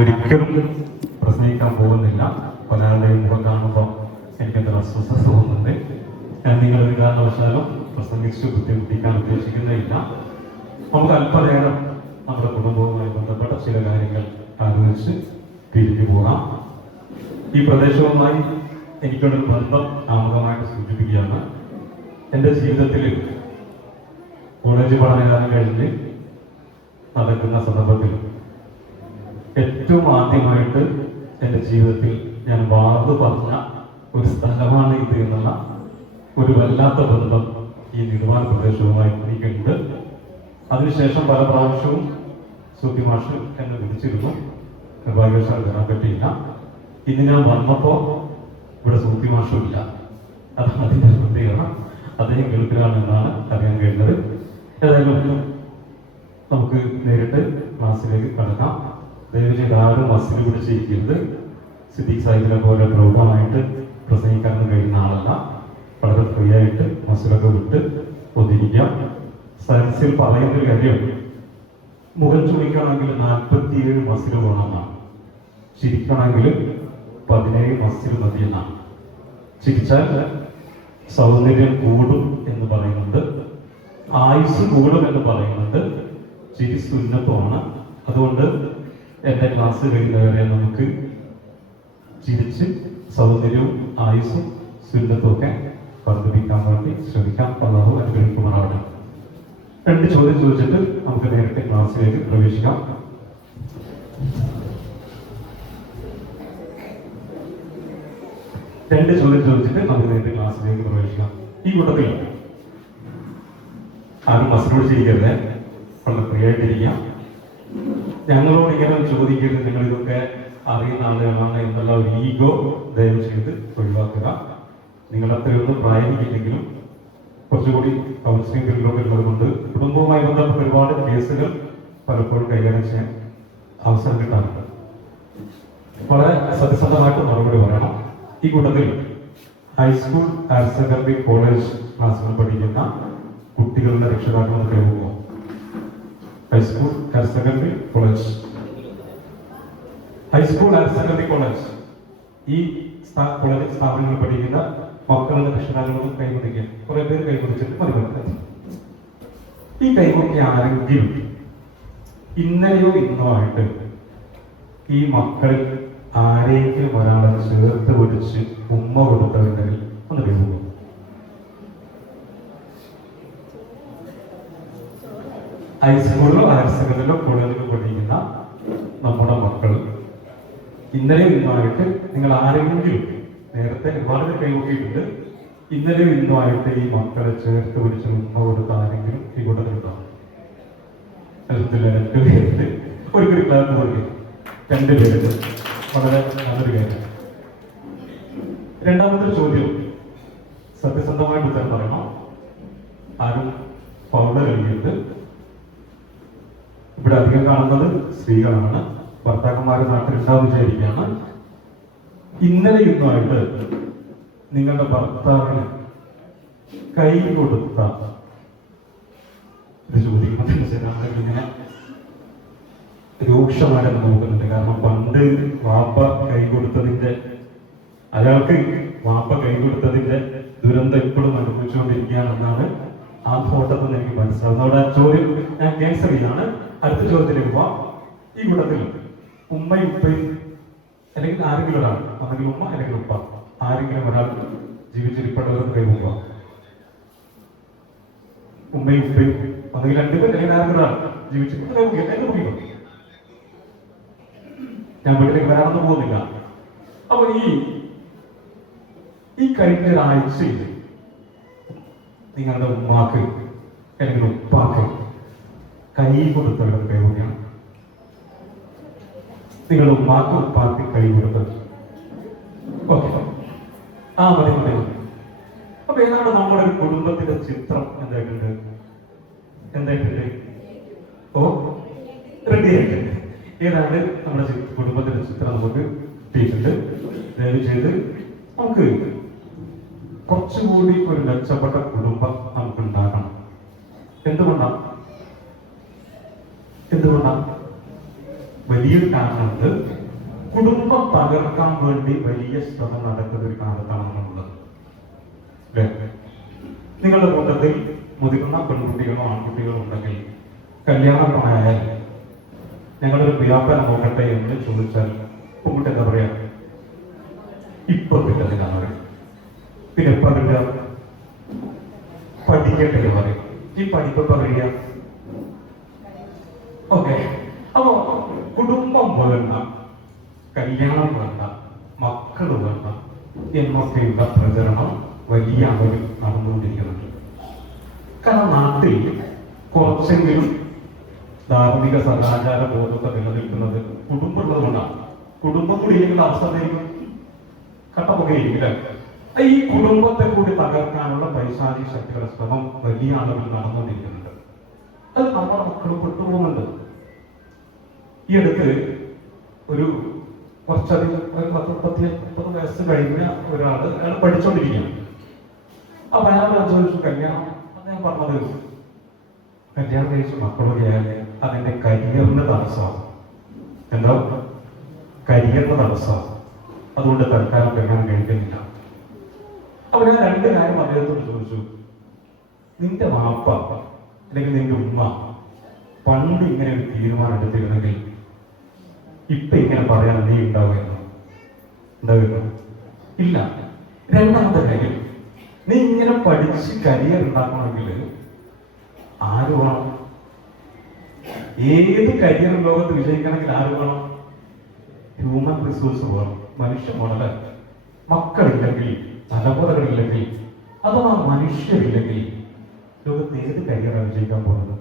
ഒരിക്കലും പ്രസംഗിക്കാൻ പോകുന്നില്ല. ഒരാളുടെയും മുഖം കാണുമ്പോൾ എനിക്കെന്തൊരു അസ്വസ്ഥത തോന്നുന്നുണ്ട്. ഞാൻ നിങ്ങളൊരു കാരണവശാലും പ്രസംഗിച്ച് ബുദ്ധിമുട്ടിക്കാൻ ഉദ്ദേശിക്കുന്നില്ല. നമുക്ക് അല്പനേരം നമ്മുടെ കുടുംബവുമായി ബന്ധപ്പെട്ട ചില കാര്യങ്ങൾ ആലോചിച്ച് പിരിഞ്ഞു പോകാം. ഈ പ്രദേശവുമായി എനിക്കൊരു ബന്ധം ആമുഖമായിട്ട് സൂചിപ്പിക്കുകയാണ്. എൻ്റെ ജീവിതത്തിൽ കോളേജ് പഠനകാലം കഴിഞ്ഞ് നടക്കുന്ന സന്ദർഭത്തിൽ ഏറ്റവും ആദ്യമായിട്ട് എൻ്റെ ജീവിതത്തിൽ ഞാൻ വാർന്നു പറഞ്ഞ ഒരു സ്ഥലമാണ് ഇത് എന്നുള്ള ഒരു വല്ലാത്ത ബന്ധം ഈ നിർമ്മാണ പ്രദേശവുമായി എനിക്കുണ്ട്. അതിനുശേഷം പല പ്രാവശ്യവും സൂഫി മാഷ് എന്നെ വിളിച്ചിരുന്നു. നിർഭാഗ്യവശാൽ വരാൻ പറ്റിയില്ല. ഇന്ന് ഞാൻ വന്നപ്പോൾ ഇവിടെ സൂഫി മാഷും ഇല്ല. അതാണ് അതിൻ്റെ പ്രത്യേകത. അദ്ദേഹം ഗൾഫിലാണെന്നാണ് അറിയാൻ കഴിഞ്ഞത്. ഏതായാലും നമുക്ക് നേരിട്ട് ക്ലാസ്സിലേക്ക് കടക്കാം. ദയവ് ചെയ്ത് ആരും മസിൽ പിടിച്ചിരിക്കരുത്. സിദ്ദീഖ് സാഹിബിനെ പോലെ പ്രൗഢമായിട്ട് പ്രസംഗിക്കാൻ കഴിയുന്ന ആളല്ല. വളരെ ഫ്രീ ആയിട്ട് മസിലൊക്കെ വിട്ട് ഒന്നിരിക്കാം. സയൻസിൽ പറയുന്നൊരു കാര്യം, മുഖം ചുളിക്കണമെങ്കിൽ 47 മസിൽ വേണമെന്നാണ്. ചിരിക്കണമെങ്കിൽ 17 മസിൽ മതി എന്നാണ്. ചിരിച്ചാൽ സൗന്ദര്യം കൂടും എന്ന് പറയുന്നുണ്ട്, ആയുസ് കൂടും എന്ന് പറയുന്നുണ്ട്. ചിരി സുന്നത്വമാണ്. അതുകൊണ്ട് എൻ്റെ ക്ലാസ് കഴിയുന്നവരെ നമുക്ക് ചിരിച്ച് സൗന്ദര്യവും ആയുസ്സും സുന്നത്വമൊക്കെ വർദ്ധിപ്പിക്കാൻ വേണ്ടി ശ്രമിക്കാം. അല്ലാഹു അനുഗ്രഹിക്കുമാറാവട്ടെ. 2 ചോദ്യം ചോദിച്ചിട്ട് നമുക്ക് നേരിട്ട് ക്ലാസ്സിലേക്ക് പ്രവേശിക്കാം. ചോദ്യം ചോദിച്ചിട്ട് നമുക്ക് നേരിട്ട് ക്ലാസ്സിലേക്ക് പ്രവേശിക്കാം. ഈ കൂട്ടത്തിൽ ആരും മസിനോട് ചെയ്യരുത്, വളരെ ഫ്രീ ആയിട്ടിരിക്കാം. ഞങ്ങളോട് ഇങ്ങനെ ചോദിക്കരുത്, നിങ്ങൾ ഇതൊക്കെ അറിയുന്ന ആളുകളാണ് എന്നുള്ള ഒരു ഈഗോ ദയവ് ചെയ്ത് ഒഴിവാക്കുക. നിങ്ങളത്രയൊന്നും പ്രായോഗിക്കില്ലെങ്കിലും കുറച്ചുകൂടി കൗൺസിലിംഗ് ഫീൽഡിലൊക്കെ ഉള്ളത് കൊണ്ട് കുടുംബവുമായി ബന്ധപ്പെട്ട ഒരുപാട് കേസുകൾ പലപ്പോഴും കൈകാര്യം ചെയ്യാൻ അവസരം കിട്ടാറുണ്ട്. വളരെ സത്യസന്ധമായിട്ട് മറുപടി പറയണം. ഈ കൂട്ടത്തിൽ ഹൈസ്കൂൾ, ഹയർ സെക്കൻഡറി, കോളേജ് ക്ലാസ്സുകൾ പഠിക്കുന്ന കുട്ടികളുടെ രക്ഷിതാക്കളെന്ന് കേൾക്കുമോ? High school, higher secondary, college. High school, higher secondary, college ഈ കോളേജ് സ്ഥാപനങ്ങളിൽ പഠിക്കുന്ന മക്കളുടെ രക്ഷിതാക്കളൊന്നും കൈകൊണ്ടിരിക്കുക. കുറെ പേര് കൈകൊണ്ടിച്ചിട്ട് മതി. ഈ കൈകൊണ്ടി ആരെങ്കിലും ഇന്നലെയോ ഇന്നോ ആയിട്ട് ഈ മക്കളിൽ ആരെങ്കിലും ഒരാളെ ചേർത്ത് പിടിച്ച് ഉമ്മ കൊടുത്തവരുണ്ടെങ്കിൽ ഒന്ന് കൈകൊണ്ടു. ഹൈസ്കൂളിലോ ഹയർ സെക്കൻഡറിയിലോ കോളേജിലോ പഠിക്കുന്ന നമ്മുടെ മക്കൾ ഇന്നലെയും ഇന്നുമായിട്ട് നിങ്ങൾ ആരെങ്കിലും, നേരത്തെ ഒരുപാട് കൈകൊട്ടിയിട്ടുണ്ട്, ഇന്നലെയും ഇന്നുമായിട്ട് ഈ മക്കളെ ചേർത്ത് പിടിച്ച് ഉമ്മ കൊടുത്ത ആരെങ്കിലും ഈ കൂട്ടത്തിലുണ്ടാവും? 2 പേരുണ്ട്. ഒരു ക്ലാസ് കൊടുക്കും. 2 പേരുണ്ട്. വളരെ നല്ലൊരു കാര്യം. രണ്ടാമത്തെ ചോദ്യം സത്യസന്ധമായിട്ട് ഉത്തരം പറയണം. ആരും പൗഡർ എഴുതിയത്. ഇവിടെ അധികം കാണുന്നത് സ്ത്രീകളാണ്. ഭർത്താക്കന്മാരുടെ നാട്ടിലുണ്ടാവും വിചാരിക്കുകയാണ്. ഇന്നലെ ഇന്നുമായിട്ട് നിങ്ങളുടെ ഭർത്താവിന് കൈ കൊടുത്ത ഇത് ചോദിക്കുന്നത് ഇങ്ങനെ രൂക്ഷമായിട്ട് നോക്കുന്നുണ്ട്. കാരണം പണ്ട് വാപ്പ കൈ കൊടുത്തതിന്റെ, അയാൾക്ക് വാപ്പ കൈ കൊടുത്തതിന്റെ ദുരന്തം ഇപ്പോഴും അനുഭവിച്ചുകൊണ്ടിരിക്കുകയാണെന്നാണ് ആ ഫോട്ടോത്തിൽ നിന്ന് എനിക്ക് മനസ്സിലാവുന്നത്. അവിടെ ചോദ്യം ഞാൻ ക്യാൻസർ ചെയ്യാണ്. അടുത്ത ചോദ്യത്തിലേക്ക് പോവാം. ഈ കൂട്ടത്തിൽ ഉമ്മയും ഉപ്പയും അല്ലെങ്കിൽ ആരെങ്കിലും ഒരാൾ, അല്ലെങ്കിൽ ഉമ്മ അല്ലെങ്കിൽ ഉപ്പ, ആരെങ്കിലും ഒരാൾ ജീവിച്ചിരിപ്പെട്ടവർക്ക് കൈമുമ്പ. ഉമ്മയും ഉപ്പയും അല്ലെങ്കിൽ 2 പേർ അല്ലെങ്കിൽ ആരെങ്കിലും ഒരാൾ ജീവിച്ചിരിപ്പോ എന്നെ മുഖിക്കും. ഞാൻ വീട്ടിലേക്ക് വരാനൊന്നും പോകുന്നില്ല. അപ്പൊ ഈ കഴിഞ്ഞ ഒരാഴ്ചയിൽ നിങ്ങളുടെ ഉമ്മാക്ക് അല്ലെങ്കിൽ ഉപ്പാക്ക് കൈ കൊടുത്തവരുടെ കൈമുഖ്യാണ്. നിങ്ങളുടെ ഉമ്മാക്ക് ഉപ്പാക്ക് കൈ കൊടുത്തത്. ഓക്കെ, മതി. അപ്പൊ ഏതാണ് നമ്മുടെ ഒരു കുടുംബത്തിന്റെ ചിത്രം എന്തായിട്ടുണ്ട്? റെഡി ആയിട്ടുണ്ട്. ഏതാണ്ട് നമ്മുടെ കുടുംബത്തിന്റെ ചിത്രം നമുക്ക് കിട്ടിയിട്ടുണ്ട്. ദയവ് ചെയ്ത് നമുക്ക് കുറച്ചുകൂടി ഒരു മെച്ചപ്പെട്ട കുടുംബം നമുക്ക് ഉണ്ടാക്കണം. എന്തുകൊണ്ടാണ് വലിയൊരു കാരണമുണ്ട്. കുടുംബം തകർക്കാൻ വേണ്ടി വലിയ ശ്രമം നടക്കുന്ന ഒരു കാലത്താണ് നമ്മളുള്ളത്. അല്ലേ? നിങ്ങളുടെ കൂട്ടത്തിൽ മുതിർന്ന പെൺകുട്ടികളോ ആൺകുട്ടികളോ ഉണ്ടെങ്കിൽ കല്യാണപ്രായമായാൽ ഞങ്ങളൊരു വ്യാപന നോക്കട്ടെ എന്ന് ചോദിച്ചാൽ പെൺകുട്ടി എന്താ പറയാ? ഇപ്പൊ കിട്ടുന്നില്ല പറയും. പിന്നെ എപ്പ കിട്ടുക? പഠിക്കട്ടെ പറയും. ഈ പഠിപ്പ് പറയുക. ഓക്കെ. അപ്പോ കുടുംബം വേണ്ട, കല്യാണം വേണ്ട, മക്കൾ വേണ്ട എന്നൊക്കെയുള്ള പ്രചരണം വലിയ അളവിൽ നടന്നുകൊണ്ടിരിക്കുന്നുണ്ട്. കാരണം നാട്ടിൽ കുറച്ചെങ്കിലും ധാർമ്മിക സദാചാര ബോധത്തെ നിലനിൽക്കുന്നത് കുടുംബമുള്ളതുകൊണ്ടാണ്. കുടുംബം കൂടി ഇരിക്കുന്ന അവസ്ഥ കട്ടപ്പൊക്കെയിരിക്കില്ല. ഈ കുടുംബത്തെ കൂടി തകർക്കാനുള്ള പൈശാചിക ശക്തികളുടെ ശ്രമം വലിയ അളവിൽ നടന്നുകൊണ്ടിരിക്കുന്നുണ്ട്. അത് നമ്മുടെ മക്കൾ പെട്ടുപോകുന്നുണ്ട്. ഈ അടുത്ത് ഒരു കുറച്ചധികം 30 വയസ്സ് കഴിഞ്ഞ ഒരാള് അയാൾ പഠിച്ചോണ്ടിരിക്കുകയാണ്. അപ്പൊ അയാൾ ചോദിച്ചു കല്യാണം. ഞാൻ പറഞ്ഞത് കല്യാണം കഴിച്ച് മക്കളൊക്കെ ആയാല് അതിന്റെ കരിയറിന് തടസ്സമാകും. എന്താ? കരിയറിന് തടസ്സമാകും. അതുകൊണ്ട് തൽക്കാലം കല്യാണം കഴിക്കുന്നില്ല. അപ്പൊ ഞാൻ 2 കാര്യം അദ്ദേഹത്തോട് ചോദിച്ചു. നിന്റെ വാപ്പ അല്ലെങ്കിൽ നിന്റെ ഉമ്മ പണ്ട് ഇങ്ങനെ ഒരു തീരുമാനം എടുത്തിരുന്നെങ്കിൽ ഇപ്പൊ ഇങ്ങനെ പറയാൻ നീ ഉണ്ടാവുമായിരുന്നു? ഇല്ല. രണ്ടാമത്തെ കാര്യം, നീ ഇങ്ങനെ പഠിച്ച് കരിയർ ഉണ്ടാക്കണമെങ്കിൽ ആര് വേണം? ഏത് കരിയർ ലോകത്ത് വിജയിക്കണമെങ്കിൽ ആര് വേണം? ഹ്യൂമൻ റിസോഴ്സ് വേണം, മനുഷ്യൻ വേണമല്ലേ? മക്കളില്ലെങ്കിൽ, തലമുറകളില്ലെങ്കിൽ, അഥവാ മനുഷ്യരില്ലെങ്കിൽ ലോകത്ത് ഏത് കരിയറാണ് വിജയിക്കാൻ പോകുന്നത്?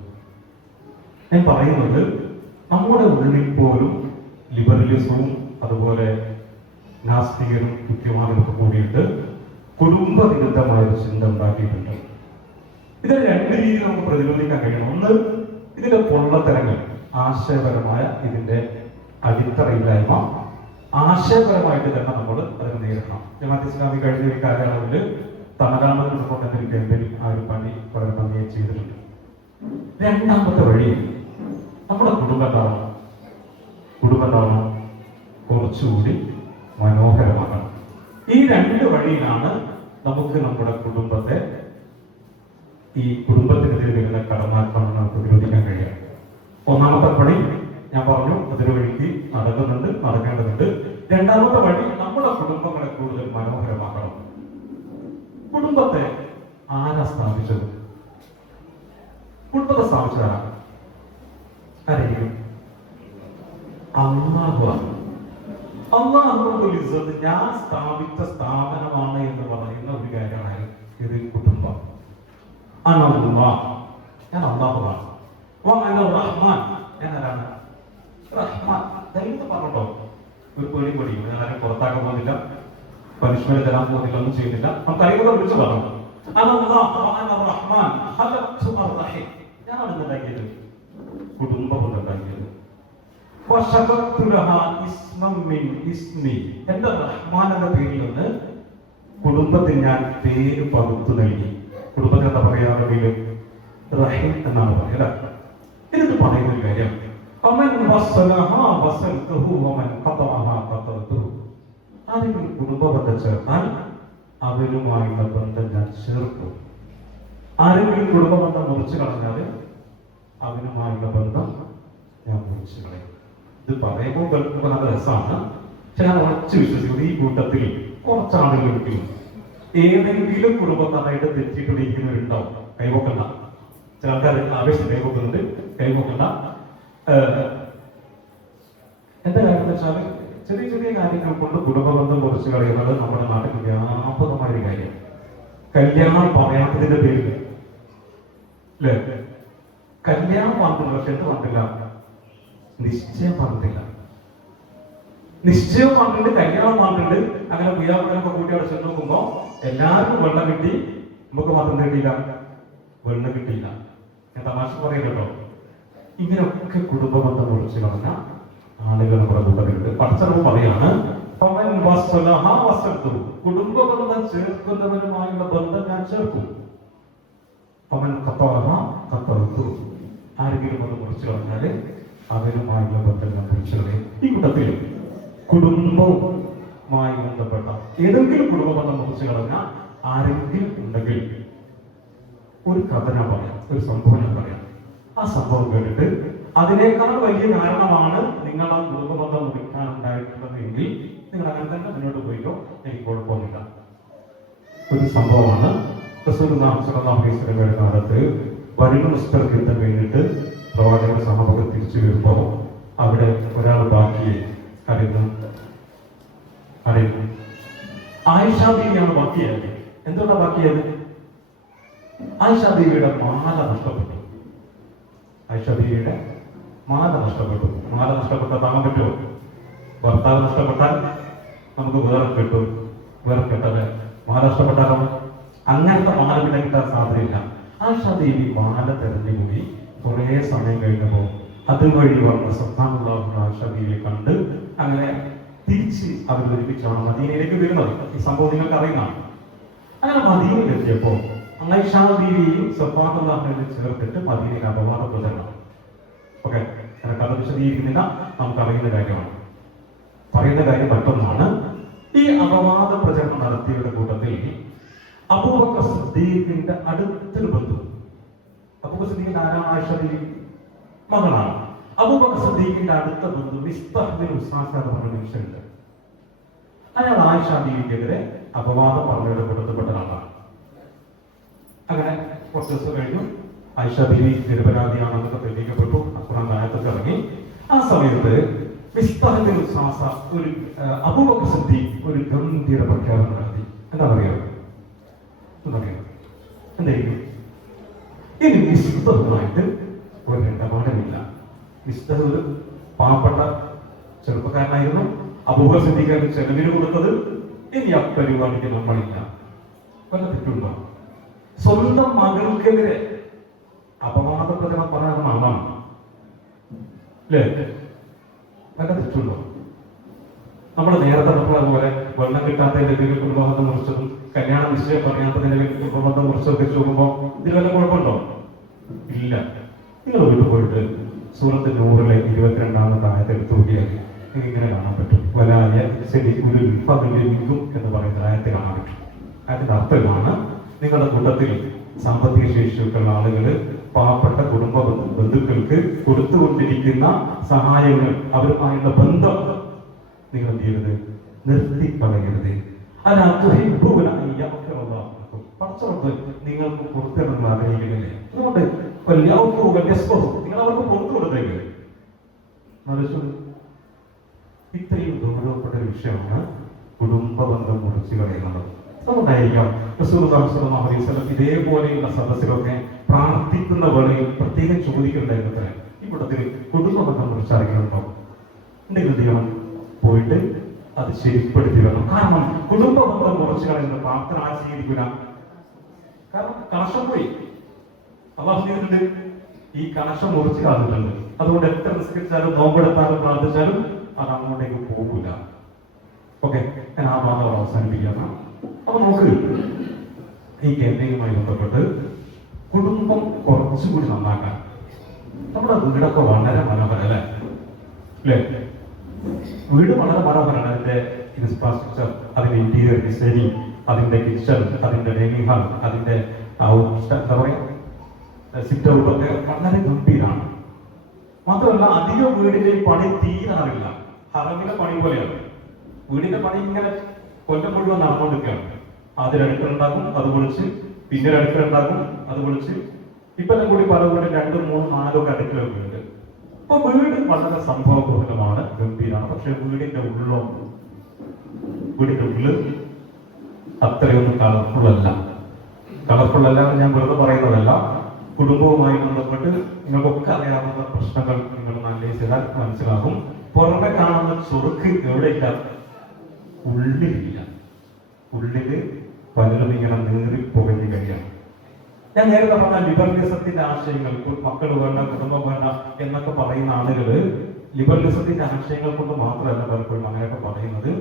ഞാൻ പറയുന്നത് നമ്മുടെ ഉള്ളിൽ പോലും ലിബറലിസവും അതുപോലെ നാസ്തികരും കുറ്റവാളികളൊക്കെ കൂടിയിട്ട് കുടുംബ വിരുദ്ധമായ ഒരു ചിന്ത ഉണ്ടാക്കിയിട്ടുണ്ട്. ഇതിന് 2 രീതിയിൽ നമുക്ക് പ്രതിരോധിക്കാൻ കഴിയണം. ഒന്ന്, ഇതിന്റെ പൊള്ളത്തരങ്ങൾ, ആശയപരമായ ഇതിന്റെ അടിത്തറയില്ലായ്മ ആശയപരമായിട്ട് തന്നെ നമ്മൾ അതിനെ നേരിടണം. ജമാഅത്ത് ഇസ്ലാമി കഴിഞ്ഞ ഒരു കാലയളവിൽ തണലാണെന്ന് കൊണ്ടുവന്ന ഒരു ക്യാമ്പയിൻ ആ ഒരു പണി വളരെ നന്നായി ചെയ്തിട്ടുണ്ട്. രണ്ടാമത്തെ വഴി, നമ്മുടെ കുടുംബം ഉണ്ടാവണം കുറച്ചുകൂടി മനോഹരമാക്കണം. ഈ 2 വഴിയിലാണ് നമുക്ക് നമ്മുടെ കുടുംബത്തെ, ഈ കുടുംബത്തിനെതിരെ വരുന്ന കടന്നാക്രമണം പ്രതിരോധിക്കാൻ കഴിയുക. ഒന്നാമത്തെ പണി ഞാൻ പറഞ്ഞു, അതൊരു വഴിക്ക് നടക്കേണ്ടതുണ്ട്. രണ്ടാമത്തെ വഴി, നമ്മുടെ കുടുംബങ്ങളെ കൂടുതൽ മനോഹരമാക്കണം. കുടുംബത്തെ ആരാ സ്ഥാപിച്ചത്? കുടുംബത്തെ സ്ഥാപിച്ചതാണ് ആരെങ്കിലും? അല്ലാഹുവാണ്. അല്ലാഹുവിന്റെ ഇസ്സത്ത് ഞാൻ സ്ഥാപിച്ച സ്ഥാപനമാണ് എന്ന് പറയുന്ന ഒരു കാര്യമാണ് ഇത് കുടുംബം. ഞാൻ അല്ലാഹുവാണ്. റഹ്മാൻ, ഞാൻ ആരാണ്? റഹ്മാൻ. ധൈര്യം പറഞ്ഞോ, ഒരു പേടി പഠിക്കും. ഞാൻ ആരും പുറത്താക്കാൻ പോകുന്നില്ല, പനിഷ്മെന്റ് തരാൻ പോകുന്നില്ല, ഒന്നും ചെയ്യുന്നില്ല. നമുക്ക് അറിയുമ്പോൾ വിളിച്ചു പറഞ്ഞു. ഞാനാണ് ഉണ്ടാക്കിയത്, കുടുംബം ഉണ്ടാക്കിയത്. എന്റെ റഹ്മാൻ എന്ന പേരിൽ നിന്ന് കുടുംബത്തിന് ഞാൻ പേര് പകുത്തു നൽകി. കുടുംബത്തിന് എന്താ പറയാ? റഹീം എന്നാണ് പറയുക. എന്നിട്ട് പറയുന്ന ഒരു കാര്യം, ആരെങ്കിലും കുടുംബബന്ധം ചേർത്താൽ അവരുമായുള്ള ബന്ധം ഞാൻ ചേർക്കും. ആരെങ്കിലും കുടുംബബന്ധം മുറിച്ചു കളഞ്ഞാൽ അവനുമായുള്ള ബന്ധം ഞാൻ മുറിച്ചു കളയും. ഇത് പറയുമ്പോൾ കേൾക്കുമ്പോൾ നല്ല രസമാണ്. പക്ഷെ ഞാൻ ഉറച്ചു വിശ്വസിക്കുന്നത് ഈ കൂട്ടത്തിൽ കുറച്ചാളുകൾക്കും ഏതെങ്കിലും കുടുംബത്താനായിട്ട് തെറ്റിക്കൊണ്ടിരിക്കുന്നവരുണ്ടാവും. കൈവക്കണ്ട. ചില ആൾക്കാർ ആവേശം കൈവക്കുന്നുണ്ട്, കൈവക്കണ്ട. എന്താ കാര്യം എന്ന് വെച്ചാൽ ചെറിയ ചെറിയ കാര്യങ്ങൾ കൊണ്ട് കുടുംബബന്ധം കുറച്ച് കളയുന്നത് നമ്മുടെ നാട്ടിൽ വ്യാപകമായ ഒരു കാര്യം. കല്യാണം പറയാത്തതിന്റെ പേരിൽ അല്ലേ? കല്യാണം പറഞ്ഞില്ല, പക്ഷെ എന്ത് പറഞ്ഞില്ല? നിശ്ചയം പറഞ്ഞില്ല. നിശ്ചയം പറഞ്ഞിട്ട് കല്യാണം പറഞ്ഞിട്ട് അങ്ങനെ പുയ്യാപ്പിളൊക്കെ കൂട്ടി അവിടെ ചെന്ന് നോക്കുമ്പോ എല്ലാവർക്കും വെള്ളം കിട്ടി, നമുക്ക് മാത്രം കിട്ടിയില്ല, വെള്ളം കിട്ടിയില്ല. ഞാൻ തമാശ പറയുന്നുണ്ടോ? ഇങ്ങനെയൊക്കെ കുടുംബബന്ധം കുറിച്ച് പറഞ്ഞ ആളുകൾ നമ്മുടെ കൂട്ടത്തിലുണ്ട്. പഠിച്ചപ്പോൾ പറയാണ്, കുടുംബബന്ധം ചേർക്കുന്നവരുമായുള്ള ബന്ധം ഞാൻ ചേർക്കും. ആരെങ്കിലും അത് മുറിച്ചു കളഞ്ഞാല് അവരുമായുള്ള ബന്ധങ്ങളെ കുറിച്ചുള്ള ഈ കൂട്ടത്തിൽ കുടുംബവുമായി ബന്ധപ്പെട്ട ഏതെങ്കിലും കുടുംബ ബന്ധം മുറിച്ച് കളഞ്ഞ ആരെങ്കിലും ഉണ്ടെങ്കിൽ ഒരു കഥ ഞാൻ പറയാം, ഒരു സംഭവം ഞാൻ പറയാം. ആ സംഭവം കേട്ടിട്ട് അതിനേക്കാൾ വലിയ കാരണമാണ് നിങ്ങൾ ആ കുടുംബബന്ധം മുറിക്കാനുണ്ടായിട്ടുള്ളത് എങ്കിൽ നിങ്ങൾ അങ്ങനെ തന്നെ മുന്നോട്ട് പോയിക്കോ, എനിക്ക് കുഴപ്പമൊന്നുമില്ല. ഒരു സംഭവമാണ് റസൂലുള്ളാഹിയുടെ കാലത്ത് ബനു മുസ്തർ യുദ്ധം കഴിഞ്ഞിട്ട് പ്രവാചകർ സഹോദരൻ തിരിച്ചു വരുമ്പോൾ അവിടെ ഒരാൾ ബാക്കിയെ അറിയുന്നു. ആയിഷ ബീവിയാണ് ബാക്കിയായത്. എന്തുകൊണ്ടാ ബാക്കിയായത്? ആയിഷ ബീവിയുടെ മാല നഷ്ടപ്പെട്ടു. ആയിഷ ബീവിയുടെ മാല നഷ്ടപ്പെട്ടു. മാല നഷ്ടപ്പെട്ടാൽ താങ്ങാൻ പറ്റുമോ? ഭർത്താവ് നഷ്ടപ്പെട്ടാൽ നമുക്ക് വേറെ കിട്ടും, വേറെ കിട്ടല്. മാല നഷ്ടപ്പെട്ടാലോ? അങ്ങനത്തെ മാല പിന്നെ കിട്ടാൻ സാധ്യതയില്ല. ആയിഷ ബീവി മാല തെരഞ്ഞുപോയി. കുറെ സമയം കഴിഞ്ഞപ്പോൾ അതുവഴി വന്ന സ്വപ്നമുള്ള ആയിഷ ബീവിയെ കണ്ട് അങ്ങനെ തിരിച്ച് അവർ ഒരുമിച്ചാണ് മദീനയിലേക്ക് വരുന്നത്. ഈ സംഭവം നിങ്ങൾക്ക് അറിയുന്നതാണ്. അങ്ങനെ മദീനയിൽ എത്തിയപ്പോൾ ആയിഷ ബീവിയെയും സ്വപ്നമുള്ളവരെ ചേർത്തിട്ട് മദീനയിൽ അപവാദ പ്രചരണം. ഓക്കെ, കഥ വിശദീകരിക്കുന്നില്ല, നമുക്കറിയുന്ന കാര്യമാണ്. പറയുന്ന കാര്യം മറ്റൊന്നാണ്. ഈ അപവാദ പ്രചരണം നടത്തിയവരുടെ കൂട്ടത്തിൽ അബൂബക്കർ സിദ്ദീഖിന്റെ അടുത്തൊരു ബന്ധു. അബൂബക്കർ സിദ്ദീഖിന്റെ ആരാണ്? ആയിഷ ബീവി മകളാണ്. അബൂബക്കർ സിദ്ദീഖിന്റെ അടുത്ത ബന്ധു മിസ്ബാഹ് ബിൻ ഉസാസ എന്ന് പറഞ്ഞ മനുഷ്യനുണ്ട്. അയാൾ ആയിഷ ബീവിക്കെതിരെ അപവാദം പറഞ്ഞവരുടെ കൂട്ടത്തിൽപ്പെട്ട ആളാണ്. അങ്ങനെ കുറച്ച് ദിവസം കഴിഞ്ഞു ആയിഷ ബീവി നിരപരാധിയാണെന്നൊക്കെ തെളിയിക്കപ്പെട്ടു. ഖുർആൻ ആയത്തൊക്കെ ഇറങ്ങി. ആ സമയത്ത് മിസ്ബാഹ് ബിൻ ഉസാസ ഒരു അബൂബക്കർ സിദ്ദീഖ് ഒരു ഗംഭീര പ്രഖ്യാപനം നടത്തി. എന്താ പറയുക? എന്തായിരിക്കും? ഇനി മിസ്ബാഹുമായിട്ട് ഒരു ഇടപാടുമില്ല. മിസ്ബാഹ് ഒരു പാവപ്പെട്ട ചെറുപ്പക്കാരനായിരുന്നു. അബൂബക്കർ സിദ്ദീഖിന് ചെലവിന് കൊടുത്തത്. ഇനി ആ പരിപാടിക്ക് നമ്മളില്ല. വല്ല തെറ്റുണ്ടോ? സ്വന്തം മകൾക്കെതിരെ അപവാദ പ്രചരണം പറയാൻ ആളാണ് അല്ലേ? വല്ല തെറ്റുണ്ടോ? നമ്മൾ നേരത്തെ പറഞ്ഞ പോലെ വെള്ളം കിട്ടാത്തതിന്റെ പേരിൽ കുടുംബബന്ധം മുറിച്ചതും കല്യാണം നിശ്ചയം പറയാത്തതിന്റെ പേരിൽ കുടുംബബന്ധം മുറിച്ചതും വെച്ച് നോക്കുമ്പോൾ ഇതിൽ വല്ല കുഴപ്പമുണ്ടോ? ഇല്ല. നിങ്ങൾ വീട്ടിൽ പോയിട്ട് സൂറത്ത് നൂറിലെ 22-ാമത്തെ ആയത്ത് എടുത്തു നോക്കിയാൽ നിങ്ങൾക്ക് ഇങ്ങനെ കാണാൻ പറ്റും. വലായ ശരി ഒരു വിൽക്കും എന്ന് പറയുന്ന ആയത്ത് കാണാൻ പറ്റും. അതിന്റെ അർത്ഥമാണ് നിങ്ങളുടെ കൂട്ടത്തിൽ സാമ്പത്തിക ശേഷിയുള്ള ആളുകൾ പാവപ്പെട്ട കുടുംബ ബന്ധുക്കൾക്ക് കൊടുത്തുകൊണ്ടിരിക്കുന്ന സഹായങ്ങൾ, അവരുമായുള്ള ബന്ധം നിങ്ങൾ എന്ത് ചെയ്യരുത്? നിർത്തിക്കളയരുത്. പടച്ചവർക്ക് നിങ്ങൾക്ക് പുറത്തിറങ്ങുന്ന ആഗ്രഹിക്കുന്നില്ലേ? അതുകൊണ്ട് നിങ്ങൾ അവർക്ക് പുറത്തു കൊടുത്തേക്ക്. ഇത്രയും ഗൗരവപ്പെട്ട ഒരു വിഷയമാണ് കുടുംബ ബന്ധം മുറിച്ചു കളയുന്നത്. അതുകൊണ്ടായിരിക്കാം ഇതേപോലെയുള്ള സദസ്സിലൊക്കെ പ്രാർത്ഥിക്കുന്ന വേളയിൽ പ്രത്യേകം ചോദിക്കുന്നുണ്ടായിരുന്നത് ഈ കൂട്ടത്തിൽ കുടുംബ ബന്ധം മുറിച്ചറിയുന്നുണ്ടോ? എന്തെങ്കിലും ചെയ്യണം, പോയിട്ട് അത് ശരിപ്പെടുത്തി വരണം. കാരണം കുടുംബ ബന്ധം മുറിച്ചു കളയുന്ന പ്രാർത്ഥന സ്വീകരിക്കില്ല. കാരണം കണക്ഷൻ പോയി. അല്ലാഹു ചെയ്തിട്ടുണ്ട്, ഈ കണക്ഷൻ മുറിച്ച് കളഞ്ഞിട്ടുണ്ട്. അതുകൊണ്ട് എത്ര നിസ്കരിച്ചാലും നോമ്പെടുത്താലും പ്രാർത്ഥിച്ചാലും അത് അങ്ങോട്ടേക്ക് പോകില്ല. ഓക്കെ, ഞാൻ ആ ഭാഗം അവസാനിപ്പിക്കാം. അപ്പൊ നമുക്ക് ഈ ക്യാമ്പയിനുമായി ബന്ധപ്പെട്ട് കുടുംബം കുറച്ചുകൂടി നന്നാക്കാൻ നമ്മുടെ വീടൊക്കെ വളരെ മനോഹരല്ലേ? വീട് വളരെ മനോഹരമാണ്. അതിന്റെ ഇൻഫ്രാസ്ട്രക്ചർ, അതിന്റെ ഇന്റീരിയർ ഡിസൈനിങ്, അതിന്റെ കിച്ചൺ, അതിന്റെ ഡൈനിങ് ഹാൾ, അതിന്റെ എന്താ പറയാ സിറ്റ് ഔട്ട് ഒക്കെ വളരെ ഗംഭീരമാണ്. മാത്രമല്ല അധികം വീടിന്റെ പണി തീരാറില്ല. ഹറമിലെ പണി പോലെയാണ്. വീടിന്റെ പണി ഇങ്ങനെ കൊല്ലം മുഴുവൻ നടന്നുകൊണ്ടിരിക്കുകയാണ്. ആദ്യം അടുക്കള ഉണ്ടാക്കും, അത് പൊളിച്ച്, പിന്നീട് അടുക്കള ഉണ്ടാക്കും, അത് പൊളിച്ച്, ഇപ്പെല്ലാം കൂടി പല വീട് 2, 3, 4 ഒക്കെ അടുക്കളൊക്കെ ഉണ്ട്. അപ്പൊ വീട് വളരെ സംഭവബഹുലമാണ്, ഗംഭീരമാണ്. പക്ഷെ വീടിന്റെ ഉള്ളിൽ അത്രയൊന്നും കളർഫുള്ളല്ല. കളർഫുള്ളല്ല ഞാൻ വെറുതെ പറയുന്നതല്ല. കുടുംബവുമായി ബന്ധപ്പെട്ട് നിങ്ങൾക്കൊക്കെ അറിയാവുന്ന പ്രശ്നങ്ങൾ നിങ്ങൾ അനലൈസ് ചെയ്താൽ മനസ്സിലാകും. പുറമെ കാണുന്ന ചൊറുക്ക് എവിടെയില്ല, ഉള്ളിലില്ല. ഉള്ളില് പലരും ഇങ്ങനെ നീറി പുകഞ്ഞു കഴിയാണ്. ഞാൻ നേരത്തെ പറഞ്ഞ ലിബറലിസത്തിന്റെ ആശയങ്ങൾ, മക്കൾ വേണ്ട, കുടുംബം വേണ്ട എന്നൊക്കെ പറയുന്ന ആളുകള് ലിബറലിസത്തിന്റെ ആശയങ്ങൾ കൊണ്ട് മാത്രമല്ല പലപ്പോഴും അങ്ങനെയൊക്കെ പറയുന്നത്,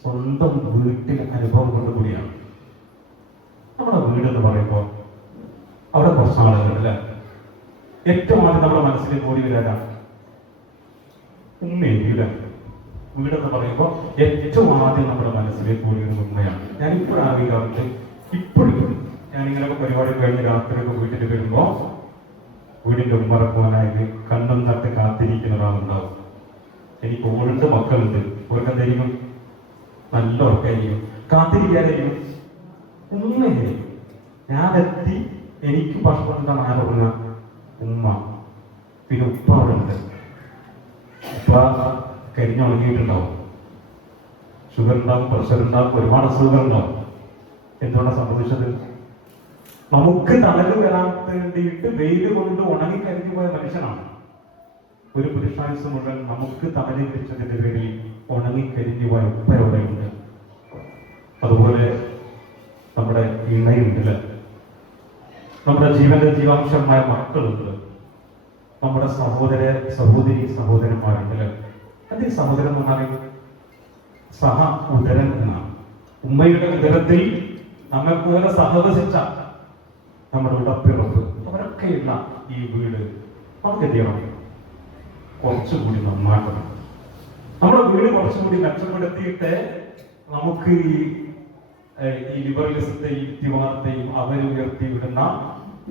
സ്വന്തം വീട്ടിലെ അനുഭവം കൊണ്ട് കൂടിയാണ്. നമ്മുടെ വീട് എന്ന് പറയുമ്പോൾ അവിടെ കുറച്ച് ആളുകൾ അല്ലേ, ഏറ്റവും ആദ്യം നമ്മുടെ മനസ്സിലേക്ക് ഓടി വരാനാണ് ഉമ്മയില്ല. വീടെന്ന് പറയുമ്പോൾ ഏറ്റവും ആദ്യം നമ്മുടെ മനസ്സിലേക്ക് ഓടുന്നത് ഉമ്മയാണ്. ഞാൻ ഇപ്പോഴും ആഗ്രഹിക്കാറുണ്ട്, ഇപ്പോഴും ഞാനിങ്ങനെ പരിപാടി കഴിഞ്ഞ് രാത്രിയൊക്കെ വീട്ടിൽ വരുമ്പോൾ വീടിന്റെ ഉമ്മറക്കുവാനായിട്ട് കണ്ണും നട്ട് കാത്തിരിക്കുന്ന ഒരാളുണ്ടാവും. എനിക്ക് 2 മക്കളുണ്ട്. അവർക്ക് എന്തായിരിക്കും? നല്ല ഉറക്കായിരിക്കും, കാത്തിരിക്കാനായിരിക്കും, ഉമ്മയായിരിക്കും. ഞാനെത്തി എനിക്ക് ഭക്ഷണം എന്താ ആരോടുന്ന ഉമ്മ. പിന്നെ ഉപ്പ അവിടെ ഉണ്ട്. ഉപ്പ കരിഞ്ഞുണങ്ങിയിട്ടുണ്ടാവും, ഷുഗർ ഉണ്ടാവും, പ്രഷർ ഉണ്ടാവും, ഒരുപാട് അസുഖങ്ങൾ ഉണ്ടാവും. എന്തുകൊണ്ടാണ് സംഭവിച്ചത്? നമുക്ക് തണല് വരാൻ വേണ്ടിയിട്ട് വെയിൽ കൊണ്ട് ഉണങ്ങി കരിഞ്ഞു പോയ മനുഷ്യനാണ്. ഒരു പുരുഷായുസ് മുഴുവൻ നമുക്ക് തണല് പിടിച്ചതിന്റെ പേരിൽ ഉണങ്ങി കരിഞ്ഞു പോയ ഉപ്പ എവിടെയുണ്ട്. അതുപോലെ നമ്മുടെ ഇണയുണ്ട്, നമ്മുടെ ജീവന്റെ ജീവാംശമായ മക്കളുണ്ട്, നമ്മുടെ സഹോദരന്മാരുണ്ട്. അത് ഈ സഹോദരൻ എന്ന് പറഞ്ഞാൽ സഹ ഉദരൻ എന്നാണ്. ഉമ്മയുടെ ഉദരത്തിൽ നമ്മൾപോലെ സഹവസിച്ച നമ്മുടെ ഉടപ്പിറപ്പ് അവരൊക്കെയുള്ള ഈ വീട് നമുക്ക് എന്ത് ചെയ്യണം? കുറച്ചുകൂടി നന്നാക്കണം. നമ്മുടെ വീട് കുറച്ചുകൂടി മെച്ചപ്പെടുത്തിയിട്ട് നമുക്ക് ഈ ലിബറലിസത്തെയും യുക്തിവാദത്തെയും അവരുയർത്തി വിടുന്ന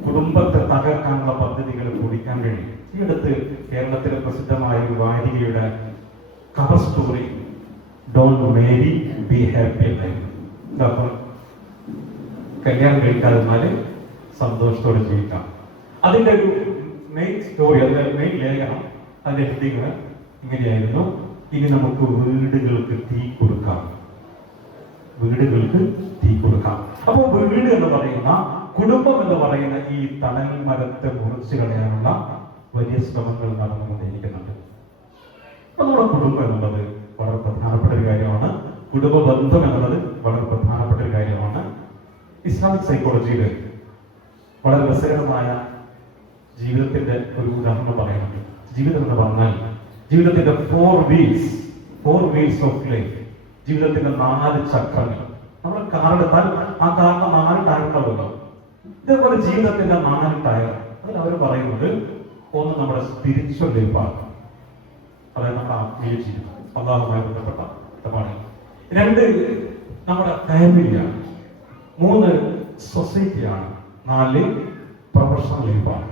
കുടുംബത്തെ തകർക്കാനുള്ള പദ്ധതികൾ കുടിക്കാൻ കഴിയും. ഈ അടുത്ത് കേരളത്തിലെ പ്രസിദ്ധമായ ഒരു വാരികയുടെ cover story don't marry be happy എന്നായിരുന്നു. കല്യാണം കഴിക്കാതിരുന്നാല് സന്തോഷത്തോടെ ജീവിക്കാം. അതിന്റെ ഒരു മെയിൻ സ്റ്റോറി, അതിന്റെ മെയിൻ ലേഖനം, അതിന്റെ ഹെഡിങ് ഇങ്ങനെയായിരുന്നു: ഇനി നമുക്ക് വീടുകൾക്ക് തീ കൊടുക്കാം. വീടുകൾക്ക് തീ കൊടുക്കാം. അപ്പോൾ വീട് എന്ന് പറയുന്ന, കുടുംബം എന്ന് പറയുന്ന ഈ തണൽ മരത്തെ മുറിച്ചു കളയാനുള്ള വലിയ ശ്രമങ്ങൾ നടന്നുകൊണ്ടിരിക്കുന്നുണ്ട്. അപ്പൊ നമ്മുടെ കുടുംബം എന്നുള്ളത് വളരെ പ്രധാനപ്പെട്ട ഒരു കാര്യമാണ്. കുടുംബ ബന്ധം എന്നുള്ളത് വളരെ പ്രധാനപ്പെട്ട ഒരു കാര്യമാണ്. ഇസ്ലാമിക് സൈക്കോളജിയിൽ വളരെ രസകരമായ ജീവിതത്തിന്റെ ഒരു ഉദാഹരണം പറയുന്നുണ്ട്. ജീവിതം എന്ന് പറഞ്ഞാൽ ജീവിതത്തിന്റെ 4 വീൽസ് ഓഫ് ലൈഫ്, ജീവിതത്തിന്റെ 4 ചക്രങ്ങൾ. നമ്മൾ കാറെടുത്താൽ ആ കാറിന് 4 ടയറുകളുണ്ടല്ലോ. ഇതേപോലെ ജീവിതത്തിന്റെ 4 ടയർ. അതിൽ അവർ പറയുന്നത്, ഒന്ന് നമ്മുടെ സ്പിരിച്വൽ ലൈഫാണ്, അതായത് നമ്മുടെ ആത്മീയ ജീവിതം, അല്ലാഹുമായി ബന്ധപ്പെട്ട ഇടപാടുകൾ. 2 നമ്മുടെ ഫാമിലിയാണ്. 3 സൊസൈറ്റിയാണ്. 4 പ്രൊഫഷണൽ ലൈഫാണ്.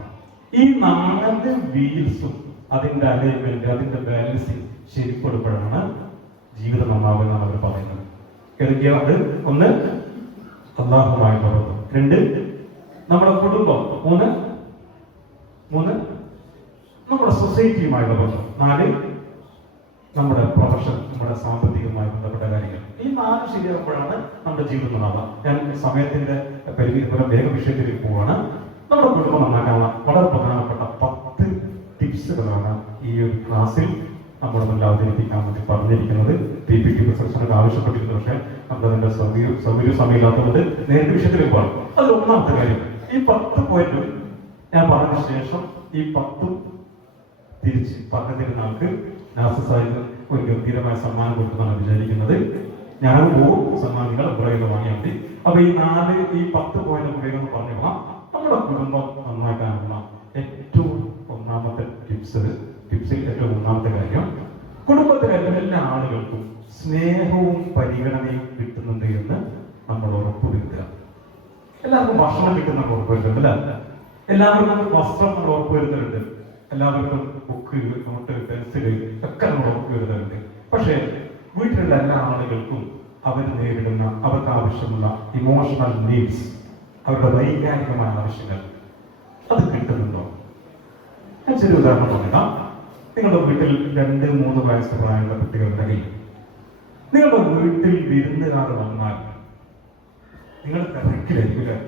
ഈ 4 വീൽസും അതിന്റെ അലൈൻമെന്റ്, അതിന്റെ ബാലൻസിങ് ശരിപ്പെടുമ്പോഴാണ് ജീവിതം നന്നാവുമെന്നാണ് അവർ പറയുന്നത്. ഏതൊക്കെയാണ്? 1 അല്ലാഹുമായുള്ള ബന്ധം, 2 നമ്മുടെ കുടുംബം, 3 നമ്മുടെ സൊസൈറ്റിയുമായുള്ള ബന്ധം, 4 നമ്മുടെ പ്രൊഫഷൻ, നമ്മുടെ സാമ്പത്തികമായി ബന്ധപ്പെട്ട കാര്യങ്ങൾ. ഈ 4 ശരിയാകുമ്പോഴാണ് നമ്മുടെ ജീവിതം നന്നാവുക. ഞാൻ സമയത്തിന്റെ പരിധി വേഗം വിഷയത്തിലേക്ക് പോവാണ്. നമ്മുടെ കുടുംബം നന്നാക്കാനുള്ള വളരെ പ്രധാനപ്പെട്ട 10 ടിപ്സുകളാണ് ഈ ഒരു ക്ലാസ്സിൽ നമ്മുടെ മുന്നിൽ അവതരിപ്പിക്കാൻ വേണ്ടി പറഞ്ഞിരിക്കുന്നത്. PPT പ്രസംഗം ആവശ്യപ്പെട്ടിരുന്നു, പക്ഷേ നമ്മളതിന്റെ സൗകര്യ സമയമില്ലാത്തതുകൊണ്ട് നേരത്തെ വിഷയത്തിലേക്ക് പോകാം. അതിൽ 1ാമത്തെ കാര്യം, ഈ 10 പോയിന്റും ഞാൻ പറഞ്ഞ ശേഷം ഈ 10 തിരിച്ച് പറഞ്ഞു തരുന്ന ആൾക്ക് നാസർ സാഹിബ് ഒരു ഗംഭീരമായ സമ്മാനം കൊടുക്കുന്നതാണ് വിചാരിക്കുന്നത്. ഞാൻ സമ്മാനങ്ങൾ പുറകെ വാങ്ങിയാൽ മതി. അപ്പൊ ഈ 10 പോയിന്റ് പുറകെ പറഞ്ഞു പോകാം. നമ്മുടെ കുടുംബം നന്നാക്കാനുള്ള ഏറ്റവും 1ാമത്തെ ടിപ്സിൽ ഏറ്റവും 1ാമത്തെ കാര്യം, കുടുംബത്തിലെ എല്ലാ ആളുകൾക്കും സ്നേഹവും പരിഗണനയും കിട്ടുന്നുണ്ട് എന്ന് നമ്മൾ ഉറപ്പുവരുത്തുക. എല്ലാവർക്കും ഭക്ഷണം കിട്ടുന്ന ഉറപ്പുവരുത്തുന്നുണ്ട് അല്ല, എല്ലാവർക്കും വസ്ത്രം നമ്മൾ ഉറപ്പുവരുത്തുന്നുണ്ട്, എല്ലാവർക്കും ബുക്ക്, നോട്ട്, പെൻസില് ഒക്കെ നമ്മൾ ഉറപ്പുവരുത്തുന്നുണ്ട്. പക്ഷേ വീട്ടിലുള്ള എല്ലാ ആളുകൾക്കും അവർ നേരിടുന്ന, അവർക്ക് ആവശ്യമുള്ള ഇമോഷണൽ നീഡ്സ്, അവരുടെ വൈകാരികമായ ആവശ്യങ്ങൾ അത് കിട്ടുന്നുണ്ടോ? ഞാൻ ചെറിയ ഉദാഹരണം പറയാം. നിങ്ങളുടെ വീട്ടിൽ 2-3 വയസ്സ് പ്രായമുള്ള കുട്ടികളുണ്ടെങ്കിൽ നിങ്ങളുടെ വീട്ടിൽ വിരുന്നുകാർ വന്നാൽ നിങ്ങൾ തിരക്കിലായിരിക്കും.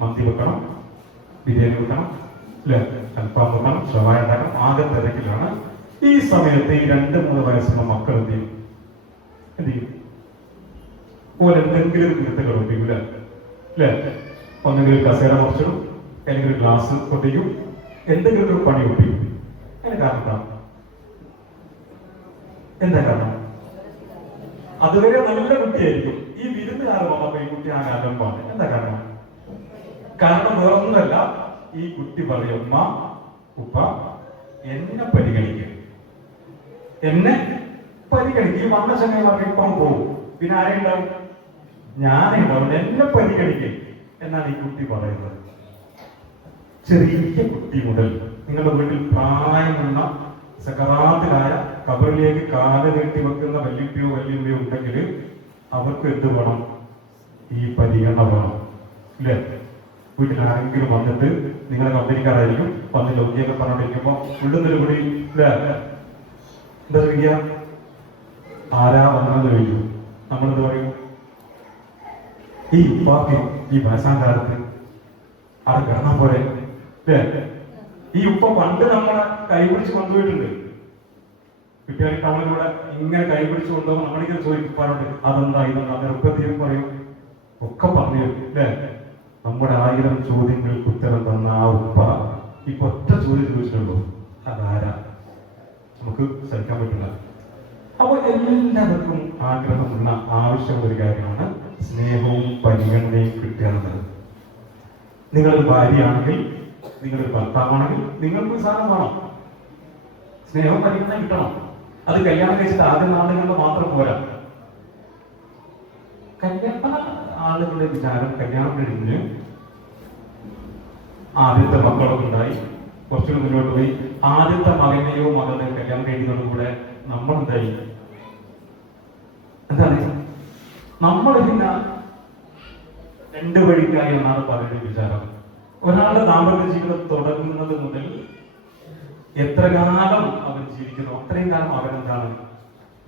മന്തി വെക്കണം, ബിരിയാണി വെക്കണം, അല്ലെ, അൽഫാം വെക്കണം, ഷവായ ഉണ്ടാക്കണം, ആകെ തിരക്കിലാണ്. ഈ സമയത്ത് ഈ 2-3 വയസ്സുള്ള മക്കൾ എന്ത് ചെയ്യും? എന്തെങ്കിലും വിരുദ്ധകൾ ഒപ്പിക്കൂല, അല്ലെ? ഒന്നെങ്കിലും കസേര മുറിച്ചിടും, അല്ലെങ്കിൽ ഗ്ലാസ് പൊട്ടിക്കും, എന്തെങ്കിലും ഒരു പണി ഒപ്പിക്കും. അതിന് കാരണം എന്താ കാരണം? അതുവരെ നല്ല കുട്ടിയായിരിക്കും. ഈ വിരുന്നുകാർ വന്നപ്പോ ഈ കുട്ടി ആ അലമ്പാണ്. എന്താ കാരണം? കാരണം വേറൊന്നുമല്ല, ഈ കുട്ടി പറയും, ഉമ്മ, ഉപ്പ എന്നെ പരിഗണിക്കുക, എന്നെ പരിഗണിക്കും. ഈ വന്ന ചങ്ങന്മാർക്ക് ഇപ്പം പോകും, പിന്നെ ആരെയുണ്ടാവും? ഞാനേ ഉണ്ടാവും. എന്നെ പരിഗണിക്കും എന്നാണ് ഈ കുട്ടി പറയുന്നത്. ചെറിയ കുട്ടി മുതൽ നിങ്ങളുടെ വീട്ടിൽ പ്രായമുള്ള സകറാത്തിലായ കബറിലേക്ക് കാല് നീട്ടി വെക്കുന്ന വല്യപ്പയോ വല്യമ്മയോ ഉണ്ടെങ്കിൽ അവർക്ക് എന്ത് വേണം? ഈ പരിഗണന വേണം, ഇല്ലേ? വീട്ടിൽ ആരെങ്കിലും വന്നിട്ട് നിങ്ങളെ കമ്പനിക്കാരായിരിക്കും വന്ന് ജോലിയൊക്കെ പറഞ്ഞോണ്ടിരിക്കുമ്പോ ഉള്ളുന്നൊരു കൂടി ഇല്ലേ എന്താ ചോദിക്കുക? ആരാ വന്നെന്ന് ചോദിക്കും. നമ്മളെന്ത് പറയും? ഈ ഉപ്പാക്ക് ഈ വയസ്സാകാലത്ത് ആടെ കിടന്നാ പോലെ, അല്ലേ? ഈ ഉപ്പ പണ്ട് നമ്മളെ കൈപിടിച്ച് കൊണ്ടുപോയിട്ടുണ്ട്. കുട്ടികൾ ടൗണിലൂടെ ഇങ്ങനെ കൈപിടിച്ച് കൊണ്ടുപോകുമ്പോൾ നമ്മളിങ്ങനെ ചോദിക്കും ഉപ്പാനോട്, അതെന്താ ഇതെന്താ നിർബന്ധിയും പറയും, ഒക്കെ പറഞ്ഞു തരും, അല്ലേ? നമ്മുടെ 1000 ചോദ്യങ്ങൾക്ക് ഉത്തരം തന്ന ആ ഉപ്പ ഇപ്പൊ ഒറ്റ ചോദ്യം ചോദിച്ചിട്ടുള്ളൂ, അതാരാ? നമുക്ക് സഹിക്കാൻ പറ്റില്ല. അപ്പൊ എല്ലാവർക്കും ആഗ്രഹമുള്ള ആവശ്യമുള്ള ഒരു കാര്യമാണ് സ്നേഹവും പരിഗണനയും കിട്ടുക എന്നത്. നിങ്ങളൊരു ഭാര്യയാണെങ്കിൽ, നിങ്ങളൊരു ഭർത്താവാണെങ്കിൽ നിങ്ങൾക്ക് സാധനം വേണം, സ്നേഹവും പരിഗണന കിട്ടണം. അത് കല്യാണം കഴിച്ചിട്ട് ആദ്യ നാളുകളിൽ മാത്രം പോരാ. കല്യാണ ആളുകളുടെ വിചാരം കല്യാണം കഴിഞ്ഞ് ആദ്യത്തെ മക്കളൊക്കെ ഉണ്ടായി കുറച്ചുകൂടി മുന്നോട്ട് പോയി ആദ്യത്തെ മകനെയോ മകളെയോ കല്യാണം കഴിക്കുന്നതോടുകൂടെ നമ്മൾ എന്തായി? എന്താണ്? നമ്മൾ പിന്നെ 2 വഴിക്കായി എന്നാണ് പലരുടെ വിചാരം. ഒരാളുടെ ദാമ്പത്യ ജീവിതം തുടങ്ങുന്നത് മുതൽ എത്ര കാലം അവർ ജീവിക്കുന്നു അത്രയും കാലം അവരെന്താണ്?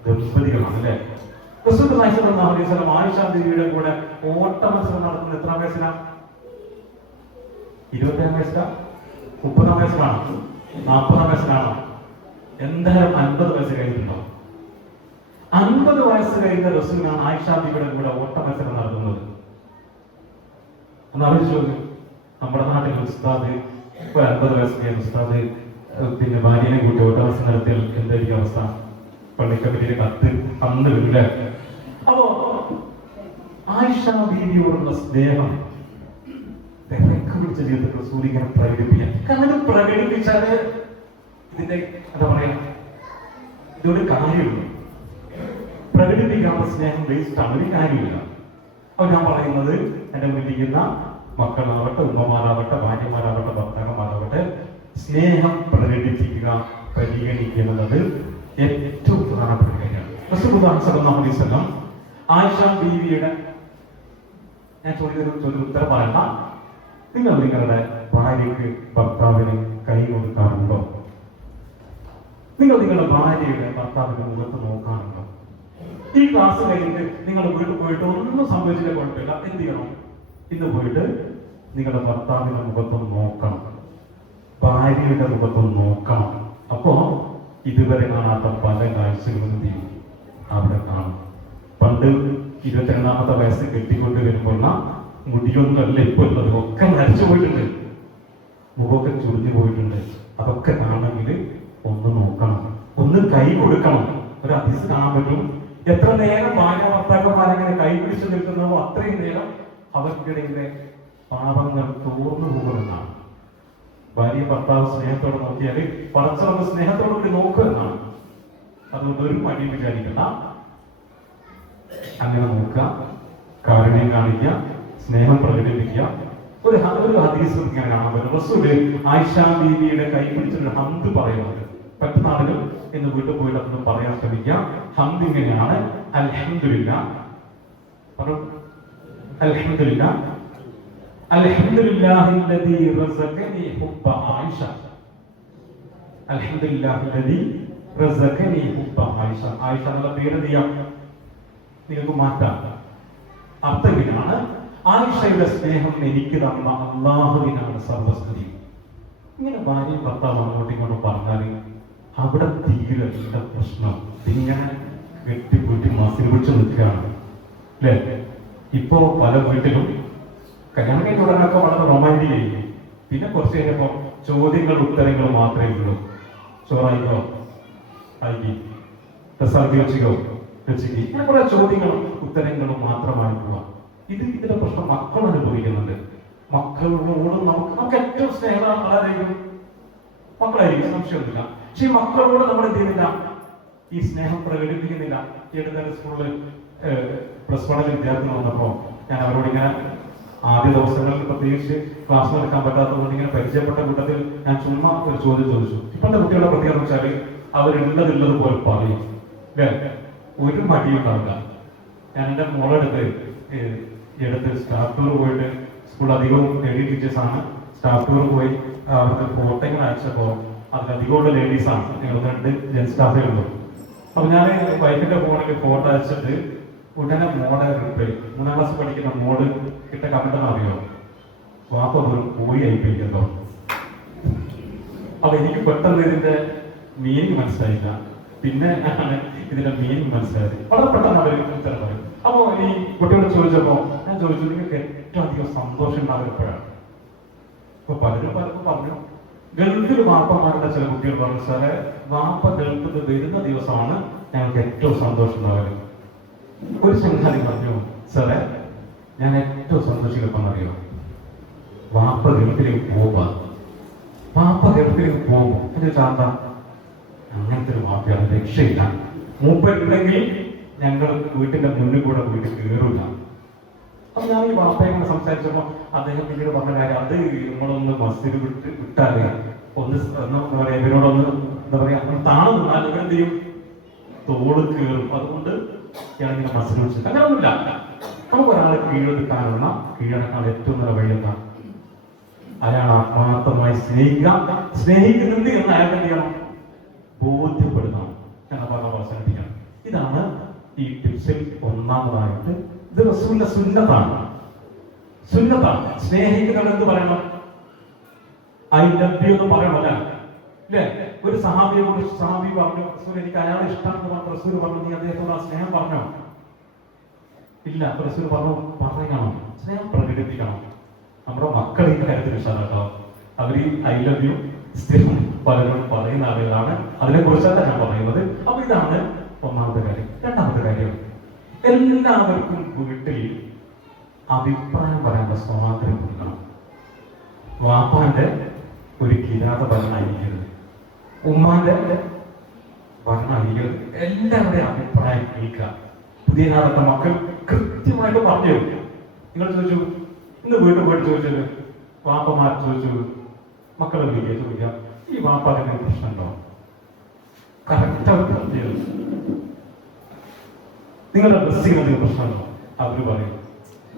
ദമ്പതികളാണ്, അല്ലെ? ആയിഷ ബീവിയുടെ കൂടെ ഓട്ട മത്സരം നടത്തുന്നത് എത്രാം വയസ്സിലാണ്? 20-ാം വയസ്സിലാണ്? 30-ാം വയസ്സിലാണ്? 40-ാം വയസ്സിലാണോ? എന്തായാലും 50 വയസ്സ് കഴിഞ്ഞിട്ടുണ്ടാവും. 50 വയസ്സ് കഴിഞ്ഞ റസൂലാണ് ആയിഷ ബീവിയുടെ കൂടെ ഓട്ട മത്സരം നടത്തുന്നത്. ഒന്ന് ആലോചിച്ച് നോക്ക്. നമ്മുടെ നാട്ടിൽ ഉസ്താദ് ഇപ്പൊ 50 വയസ്സ് കഴിഞ്ഞ ഉസ്താദ് പിന്നെ ഭാര്യനെ കൂട്ടി ഓട്ട മത്സരം നടത്തിയാൽ എന്തായിരിക്കും അവസ്ഥ? പള്ളിക്കമ്പനിയുടെ കത്ത് അന്ന് വരില്ല. അപ്പോ ആയിഷ ബീവിയോടുള്ള സ്നേഹം പിടിച്ച ജീവിതത്തിൽ സൂര്യനെ പ്രകടിപ്പിക്കാൻ. കാരണം ഇത് പ്രകടിപ്പിച്ചാല് ഇതിന്റെ എന്താ പറയാ, ഇതൊരു കാര്യമില്ല. പ്രകടിപ്പിക്കാനുള്ള സ്നേഹം വേസ്റ്റ് ആണ്, ഒരു കാര്യമില്ല. അപ്പൊ ഞാൻ പറയുന്നത്, എന്റെ മുന്നിലിരിക്കുന്ന മക്കളാവട്ടെ, ഉമ്മമാരാവട്ടെ, ഭാര്യമാരാവട്ടെ, ഭർത്താക്കന്മാരാവട്ടെ, സ്നേഹം പ്രകടിപ്പിക്കുക, പരിഗണിക്കുക എന്നുള്ളത് ഏറ്റവും പ്രധാനപ്പെട്ട കാര്യമാണ്. റസൂലുള്ളാഹി സ്വല്ലല്ലാഹു അലൈഹി വസല്ലം ആയിഷ ബീവിയുടെ, ഞാൻ ചോദ്യത്തിന് ഉത്തരം പറയണ്ട, നിങ്ങൾ നിങ്ങളുടെ ഭാര്യയ്ക്ക് ഭർത്താവിന് കൈ കൊടുക്കാറുണ്ടോ? നിങ്ങൾ നിങ്ങളുടെ ഭാര്യയുടെ ഭർത്താവിന്റെ മുഖത്ത് നോക്കാറുണ്ടോ? ഈ ക്ലാസ് കഴിഞ്ഞിട്ട് നിങ്ങൾ വീട്ടിൽ പോയിട്ട് ഒന്നും സംഭവിച്ചില്ല, കുഴപ്പമില്ല, എന്ത് ചെയ്യണം? ഇന്ന് പോയിട്ട് നിങ്ങളുടെ ഭർത്താവിന്റെ മുഖത്തും നോക്കണം, ഭാര്യയുടെ മുഖത്തും നോക്കണം. അപ്പോ ഇതുവരെ കാണാത്ത പല കാഴ്ചകളും ചെയ്യും അവിടെ കാണും. പണ്ട് 22-ാമത്തെ വയസ്സ് കെട്ടിക്കൊണ്ട് വരുമ്പോഴുള്ള മുടിയൊന്നുമല്ല ഇപ്പൊ ഉള്ളത്, ഒക്കെ നരച്ചു പോയിട്ടുണ്ട്, മുഖമൊക്കെ ചുരുഞ്ഞു പോയിട്ടുണ്ട്. അതൊക്കെ കാണണമെങ്കിൽ ഒന്ന് നോക്കണം, ഒന്ന് കൈ കൊടുക്കണം. ഒരു ഹദീസ് കാണാൻ പറ്റും, എത്ര നേരം ഭാര്യ ഭർത്താക്കന്മാരെങ്ങനെ കൈ പിടിച്ചു നിൽക്കുന്നതോ അത്രയും നേരം അവർക്കിടയിലെ പാപങ്ങൾ തോർന്നു പോകുമെന്നാണ്. ഭാര്യ ഭർത്താവ് സ്നേഹത്തോടെ നോക്കിയാല് പടച്ചവന്റെ സ്നേഹത്തോടു കൂടി നോക്കുക എന്നാണ്. അതുകൊണ്ട് ഒരു മടി വിചാരിക്കണ്ട, അങ്ങനെ നോക്കുക, കാരുണ്യം കാണിക്കുക, സ്നേഹം പ്രകടിപ്പിക്കുക. ഒരു ഹദീസ് ഇങ്ങനെ കാണാൻ പറ്റും. റസൂല് ആയിഷ ബീവിയുടെ കൈ പിടിച്ചൊരു ഹംദ് പറയുന്നുണ്ട്. പറ്റുന്ന ആളുകൾ ഇന്ന് വീട്ടിൽ പോയിട്ട് അതൊന്നും പറയാൻ ശ്രമിക്കാം. ഹംദ് ഇങ്ങനെയാണ്: അൽഹംദുലില്ലാഹ്, അൽഹംദുലില്ലാഹ്, അൽഹംദുലില്ലാഹില്ലദീ റസഖനി ഹുബ്ബ ആയിഷ, അൽഹംദുലില്ലാഹില്ലദീ റസഖനി ഹുബ്ബ ആയിഷ. ആയിഷ എന്നുള്ള പേര് നിങ്ങൾക്ക് മാറ്റാം. അർത്ഥം ഇങ്ങനെയാണ്: ആയിഷയുടെ സ്നേഹം എനിക്ക് തന്ന അല്ലാഹുവിനാണ് സർവസ്തുതി. ഇങ്ങനെ ഭാര്യയും ഭർത്താവ് അങ്ങോട്ടും ഇങ്ങോട്ടും പറഞ്ഞാൽ അവിടെ തീരല്ല പ്രശ്നം. ഇങ്ങനെ കെട്ടിക്കൂട്ടി മസിൽ പിടിച്ച് നിൽക്കുകയാണ്, അല്ലേ? ഇപ്പോ പല വീട്ടിലും കല്യാണം കഴിഞ്ഞ ഉടനൊക്കെ വളരെ റൊമാൻറ്റിക് ആയിരിക്കും. പിന്നെ കുറച്ച് കഴിഞ്ഞപ്പോ ചോദ്യങ്ങളും ഉത്തരങ്ങളും മാത്രമേ ഉള്ളൂ. ചോറായിക്കോ, ആയിക്കി, രസാക്കി വെച്ചിക്കോ, വെച്ചിക്ക്, ഇങ്ങനെ കുറെ ചോദ്യങ്ങളും ഉത്തരങ്ങളും മാത്രമായി പോവാം. ഇതിന്റെ പ്രശ്നം മക്കൾ അനുഭവിക്കുന്നുണ്ട്. മക്കളോട് നമുക്ക് ഏറ്റവും സ്നേഹം ആരായിരിക്കും? മക്കളായിരിക്കും, സംശയമൊന്നുമില്ല. പക്ഷെ ഈ മക്കളോട് നമ്മൾ എന്ത് ചെയ്യുന്നില്ല? ഈ സ്നേഹം പ്രകടിപ്പിക്കുന്നില്ല. ഈ അടുത്ത സ്കൂളിൽ +1 വിദ്യാർത്ഥികൾ വന്നപ്പോൾ ഞാൻ അവരോട് ഇങ്ങനെ ആദ്യ ദിവസങ്ങളിൽ പ്രത്യേകിച്ച് ക്ലാസ് നടക്കാൻ പറ്റാത്തതുകൊണ്ട് ഇങ്ങനെ പരിചയപ്പെട്ട കൂട്ടത്തിൽ ഞാൻ ചുമ്മാ ഒരു ചോദ്യം ചോദിച്ചു. ഇപ്പോഴത്തെ കുട്ടികളുടെ പ്രത്യേകത എന്ന് വെച്ചാൽ അവരുള്ളതുള്ളത് പോലെ പറയും, അല്ലേ? ഒരു മടിയുണ്ടാവില്ല. ഞാൻ എൻ്റെ മോളെടുത്ത് സ്റ്റാഫ് ടൂർ പോയിട്ട്, സ്കൂളിൽ അധികവും ലേഡി ടീച്ചേഴ്സാണ്. സ്റ്റാഫ് ടൂർ പോയി അവർക്ക് ഫോട്ടോ ഇങ്ങനെ അയച്ചപ്പോൾ അതിലധികമുള്ള ലേഡീസാണ്, ഞങ്ങൾ 2 ജെൻസ് സ്റ്റാഫേ ഉള്ളൂ. അപ്പൊ ഞാൻ വൈഫിന്റെ ഫോണിൽ ഫോട്ടോ അയച്ചിട്ട് ഉടനെ മോളെ റിപ്ലൈ, 3ാം ക്ലാസ് പഠിക്കുന്ന മോള് കിട്ട കമന്റ് അറിയോ, വാപ്പ ഒരു പോയി അയപ്പിക്കല്ലോ. അപ്പൊ എനിക്ക് പെട്ടെന്ന് ഇതിന്റെ മീനിങ് മനസ്സിലായില്ല. പിന്നെ ഇതിന്റെ മീനിങ് മനസ്സിലായത് വളരെ പെട്ടെന്ന് അവർ ഉത്തരം പറയും. അപ്പോ ഈ കുട്ടികളോട് ചോദിച്ചപ്പോ ഞാൻ ചോദിച്ചു, നിങ്ങൾക്ക് ഏറ്റവും അധികം സന്തോഷം ഉണ്ടാകുമ്പോഴാണ്. അപ്പൊ പലരും പറഞ്ഞു, ഗൾഫിൽ വാപ്പമാരുടെ ചില കുട്ടികൾ പറഞ്ഞു, സാറേ വാപ്പ ഗൾഫിൽ വരുന്ന ദിവസമാണ് ഞങ്ങൾക്ക് ഏറ്റവും സന്തോഷം ഉണ്ടാകുന്നത്. ഒരു ചങ്ങാതി പറഞ്ഞു, സാറേ ഞാൻ ഏറ്റവും സന്തോഷിക്കണമെന്നറിയോ, വാപ്പ ഗൾഫിലേക്ക് പോകുമ്പോ എന്റെ ചാന്ത അങ്ങനത്തെ ഒരു വാപ്പയാണ്, രക്ഷയില്ല. മൂപ്പരുണ്ടെങ്കിൽ ഞങ്ങൾ വീട്ടിന്റെ മുന്നിൽ കൂടെ വീട്ടിൽ കയറില്ല. അപ്പൊ ഞാൻ ഈ വാപ്പയെ ഇങ്ങനെ സംസാരിച്ചപ്പോ അദ്ദേഹം പിന്നീട് പറഞ്ഞ കാര്യം, അത് നമ്മളൊന്ന് മസ്ജിദ് വിട്ടാലേ ഒന്ന് എന്താ പറയാ, ഇവരോടൊന്ന് എന്താ പറയാ താണു നിന്നാൽ ഇവരെന്ത് ചെയ്യും, തോള് കയറും. അതുകൊണ്ട് ഞാനിങ്ങനെ മസ്ജിദ് വിളിച്ചിട്ട് അങ്ങനെയൊന്നുമില്ല. നമുക്ക് ഒരാളെ കീഴടക്കാനുള്ള ഏറ്റവും നല്ല വഴി എന്താ, അയാൾ ആത്മാർത്ഥമായി സ്നേഹിക്കുന്നുണ്ട് എന്ന് അയാൾ എന്ത് ചെയ്യണം, ബോധ്യപ്പെടുത്തണം എന്ന പറഞ്ഞ അവസാനിപ്പിക്കണം. ഇതാണ് ഈ ടിപ്സിൽ ഒന്നാമതായിട്ട്. ഇത് റസൂലിന്റെ സുന്നത്താണ്. സ്നേഹിക്കുന്നത് എന്ത് പറയണം, ഐ ലവ് യു എന്ന് പറയണമല്ല, അല്ലേ? ഒരു സഹാബി പറഞ്ഞു, റസൂൽ എനിക്ക് അയാളെ ഇഷ്ടം എന്ന് പറഞ്ഞ റസൂൽ പറഞ്ഞു, നീ അദ്ദേഹത്തോട് ആ സ്നേഹം പറഞ്ഞോ? ഇല്ല. റസൂൽ പറഞ്ഞു, പറയണം, സ്നേഹം പ്രകടിപ്പിക്കണം. നമ്മുടെ മക്കൾ ഈ കാര്യത്തിൽ ഇഷ്ടമാട്ടോ. അവർ ഈ ഐ ലവ് യു സ്ഥിരം പലരും പറയുന്ന ആളുകളാണ്. അതിനെ കുറിച്ചല്ല ഞാൻ പറയുന്നത്. അപ്പൊ ഇതാണ് ഒന്നാമത്തെ കാര്യം. രണ്ടാമത്തെ കാര്യം, എല്ലാവർക്കും വീട്ടിൽ അഭിപ്രായം പറയാനുള്ള സ്വാതന്ത്ര്യം കൊടുക്കണം. വാപ്പാന്റെ ഒരു കിരാത ഭരണമായിരിക്കരുത്, ഉമ്മാന്റെ ഭരണമായിരിക്കരുത്. എല്ലാവരുടെയും അഭിപ്രായം കേൾക്കുക. പുതിയ കാലത്തെ മക്കൾ കൃത്യമായിട്ട് പറഞ്ഞു തരും. നിങ്ങൾ ചോദിച്ചു, ഇന്ന് വീട്ടിൽ പോയിട്ട് ചോദിച്ചത്, വാപ്പമാർ ചോദിച്ചു, മക്കളെ വിളിക്കുക, ചോദിക്കാം, ഈ വാപ്പാക്ക് പ്രശ്നമുണ്ടോ? കറക്റ്റായിട്ട് പറഞ്ഞു തരും. നിങ്ങളുടെ ഡ്രസ്സിന് എന്തെങ്കിലും പ്രശ്നമുണ്ടോ? അവര് പറയും.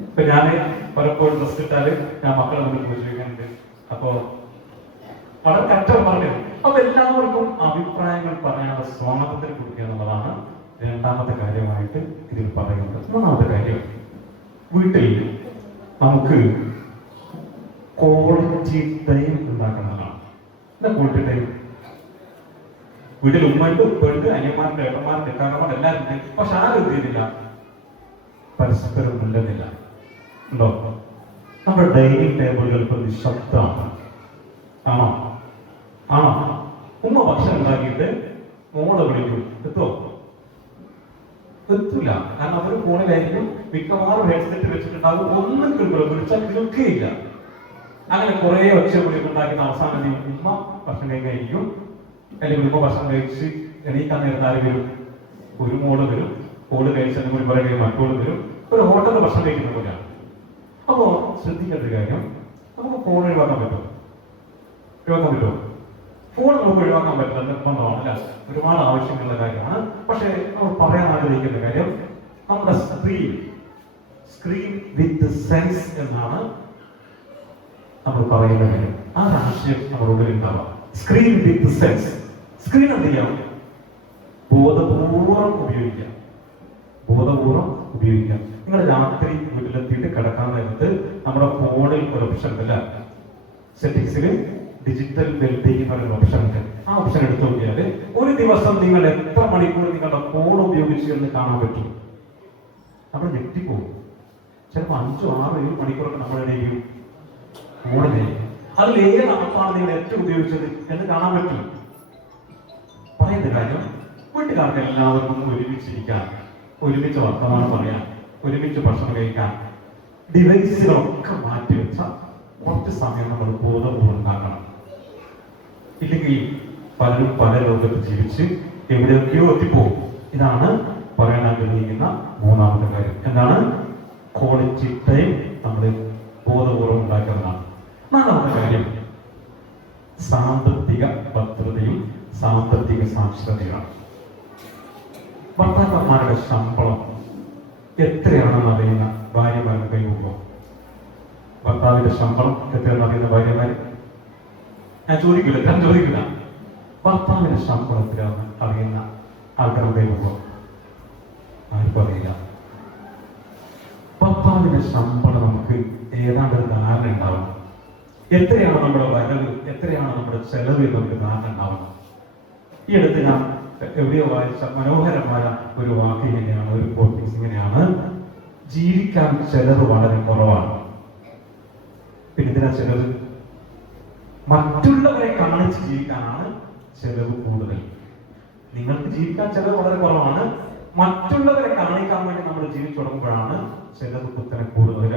ഇപ്പൊ ഞാൻ പലപ്പോഴും ഡ്രസ് ഇട്ടാല് ഞാൻ മക്കളെ മുന്നിൽ പോയി ചോദിക്കാനുണ്ട്. അപ്പോ വളരെ കറക്റ്റാണ് പറഞ്ഞത്. അപ്പൊ എല്ലാവർക്കും അഭിപ്രായങ്ങൾ പറയാനുള്ള സ്വാതന്ത്ര്യം കൊടുക്കുക എന്നുള്ളതാണ് രണ്ടാമത്തെ കാര്യമായിട്ട് ഇതിൽ പറയുന്നത്. മൂന്നാമത്തെ കാര്യം, വീട്ടിൽ നമുക്ക് ക്വാളിറ്റി ടൈം ഉണ്ടാക്കുന്നതാണ്. എന്താ ക്വാളിറ്റി ടൈം? വീട്ടിൽ ഉമ്മയുണ്ട്, ഉപ്പയുണ്ട്, അനിയന്മാരുണ്ട്, ഏട്ടന്മാരുണ്ട്, ഇക്കാക്കന്മാരുണ്ട്, എല്ലാവരും ഉണ്ട്. പക്ഷെ ആരും എന്ത് ചെയ്യുന്നില്ല, പരസ്പരം മിണ്ടുന്നില്ല. ഉണ്ടോ? നമ്മുടെ ഡൈനിങ് ടേബിളുകൾ ഇപ്പൊ നിശബ്ദമാണ്. ആണോ? ഉമ്മ ഭക്ഷണം ഉണ്ടാക്കിയിട്ട് മോളെ വിളിക്കും, എത്തൂല. കാരണം അവര് ഫോണിലായിരിക്കും, മിക്കവാറും ഹെഡ്സെറ്റ് വെച്ചിട്ടുണ്ടാകും, ഒന്നും വിളിച്ചാൽ കേൾക്കുകയില്ല. അങ്ങനെ കുറെ ഒച്ചവിളിയൊക്കെ ഉണ്ടാക്കിയിട്ട് അവസാനം ഉമ്മ ഭക്ഷണം കഴിക്കായിരിക്കും, അല്ലെങ്കിൽ ഉമ്മ ഭക്ഷണം കഴിച്ച് എണീക്കാൻ നേരത്തെ ആര് വരും? ഒരു മോള് വരും. മോള് കഴിച്ചതിന് ഒരു പറയുകയും മറ്റോള് വരും. ഒരു ഹോട്ടലിൽ ഭക്ഷണം കഴിക്കുന്ന പോലെയാണ്. അപ്പോ ശ്രദ്ധിക്കേണ്ട ഒരു കാര്യം, നമുക്ക് ഫോൺ ഒഴിവാക്കാൻ പറ്റുമോ? ഫോൺ നമുക്ക് ഒഴിവാക്കാൻ പറ്റില്ല, നിർബന്ധമാണ്, അല്ല, ഒരുപാട് ആവശ്യമുള്ള കാര്യമാണ്. പക്ഷെ നമ്മൾ പറയാൻ ആഗ്രഹിക്കുന്ന കാര്യം, നമ്മുടെ സ്ക്രീൻ വിത്ത് സെൻസ് എന്നാണ് നമ്മൾ പറയുന്ന കാര്യം. ആ ആശയം നമ്മുടെ ഉള്ളിൽ ഉണ്ടാവാം. സ്ക്രീൻ വിത്ത് സെൻസ്. സ്ക്രീൻ എന്ത് ചെയ്യാം? ബോധപൂർവം ഉപയോഗിക്കാം. നിങ്ങൾ രാത്രി വീട്ടിലെത്തിയിട്ട് കിടക്കാൻ നേരത്ത് നമ്മുടെ ഫോണിൽ ഒരു ഓപ്ഷൻ ഉണ്ടല്ല, സെറ്റിംഗ്സിൽ ഡിജിറ്റൽ വെൽബീയിങ് എന്നൊരു ഓപ്ഷൻ ഉണ്ട്. ആ ഓപ്ഷൻ എടുത്തു നോക്കിയാൽ ഒരു ദിവസം നിങ്ങൾ എത്ര മണിക്കൂർ നിങ്ങളുടെ ഫോൺ ഉപയോഗിച്ചു എന്ന് കാണാൻ പറ്റും. നമ്മൾ ഞെട്ടിപ്പോകും. ചിലപ്പോൾ 5, 6, 7 മണിക്കൂറൊക്കെ നമ്മളുടെ ഫോണിലെ അതിൽ ഏത് ആപ്പാണ് നിങ്ങൾ ഏറ്റവും ഉപയോഗിച്ചത് എന്ന് കാണാൻ പറ്റും. പറയുന്ന കാര്യം, വീട്ടുകാർക്ക് എല്ലാവർക്കും ഒരുമിച്ചിരിക്കാൻ, ഒരുമിച്ച് വർത്തമാനം പറയാൻ, ഒരുമിച്ച് ഭക്ഷണം കഴിക്കാൻ, ഡിവൈസുകളൊക്കെ മാറ്റിവെച്ച കുറച്ച് സമയം നമ്മൾ ബോധപൂർവ്വം ഉണ്ടാക്കണം. ഇല്ലെങ്കിൽ പലരും പല ലോകത്ത് ജീവിച്ച് എവിടെയൊക്കെയോ എത്തിപ്പോകും. ഇതാണ് പറയാൻ ആഗ്രഹിക്കുന്ന മൂന്നാമത്തെ കാര്യം. എന്താണ്? ക്വാളിറ്റി ടൈം നമ്മൾ ബോധപൂർവം ഉണ്ടാക്കുന്നതാണ്. നാലാമത്തെ കാര്യം സാമ്പത്തിക ഭദ്രതയും സാമ്പത്തിക സാക്ഷരതയാണ്. ഭർത്താക്കന്മാരുടെ ശമ്പളം എത്രയാണെന്ന് അറിയുന്ന ഭാര്യമാരുടെ കൈവക്കും. ഭർത്താവിന്റെ ശമ്പളം എത്രയാണെന്ന് അറിയുന്ന ഭാര്യമാര്? ഞാൻ ചോദിക്കില്ല. ഭർത്താവിന്റെ ശമ്പളം എത്രയാണെന്ന് അറിയുന്ന ആൾക്കാരുടെ കൈവക്കും. ആർക്കും അറിയില്ല. ഭർത്താവിന്റെ ശമ്പളം നമുക്ക് ഏതാണ്ട് ഒരു ധാരണ ഉണ്ടാവണം. എത്രയാണ് നമ്മുടെ വരവ്, എത്രയാണ് നമ്മുടെ ചെലവ് എന്ന് നമുക്ക് ധാരണ ഉണ്ടാവണം. ഈ അടുത്ത് ഞാൻ എവിടെയോ വായിച്ച മനോഹരമായ ഒരു വാക്ക് ഇങ്ങനെയാണ്, ഒരു കോട്ടിങ്സ് ഇങ്ങനെയാണ്: ജീവിക്കാൻ ചെലവ് വളരെ കുറവാണ്. പിന്നെ ഇതിനാ ചെലവ്? മറ്റുള്ളവരെ കാണിച്ച് ജീവിക്കാനാണ് ചെലവ് കൂടുതൽ. നിങ്ങൾക്ക് ജീവിക്കാൻ ചെലവ് വളരെ കുറവാണ്. മറ്റുള്ളവരെ കാണിക്കാൻ വേണ്ടി നമ്മൾ ജീവിച്ചു തുടങ്ങുമ്പോഴാണ് ചെലവ് കുത്തനെ കൂടുതൽ.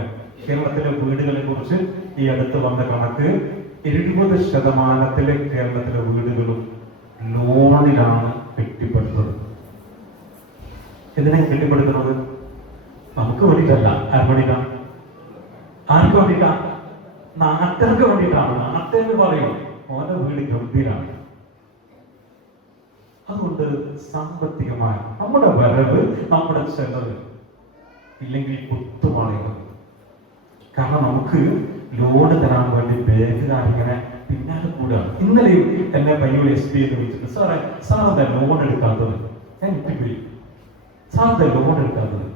കേരളത്തിലെ വീടുകളെ കുറിച്ച് ഈ അടുത്ത് വന്ന കണക്ക് 70% കേരളത്തിലെ വീടുകളും ലോണിലാണ് കെട്ടിപ്പടുത്തത്. എന്തിനാണ് കെട്ടിപ്പടുക്കുന്നത്? നമുക്ക് വേണ്ടിയിട്ടല്ല. ആർക്ക് വേണ്ടിയിട്ടാണ്? ആർക്ക് വേണ്ടിയിട്ടാണ്? നാട്ടുകാർക്ക് വേണ്ടിയിട്ടാണ്. നാട്ടുകാർ പറയും ഓരോ വീട് ഗംഭീരാണ്. അതുകൊണ്ട് സാമ്പത്തികമായ നമ്മുടെ വരവ്, നമ്മുടെ ചെലവ് ഇല്ലെങ്കിൽ കുത്തുമാളികൾ. കാരണം നമുക്ക് ലോണ് തരാൻ വേണ്ടി ബാങ്കുകാരിങ്ങനെ പിന്നാലെ കൂടുകയാണ്. ഇന്നലെയും എന്നെ പയ്യൂർ SP എന്ന് വിളിച്ചിട്ട്, സാറെന്താ ലോൺ എടുക്കാത്തത്? ഞാൻ ഇട്ടിപ്പോയി. സാറെന്താ ലോൺ എടുക്കാത്തത്?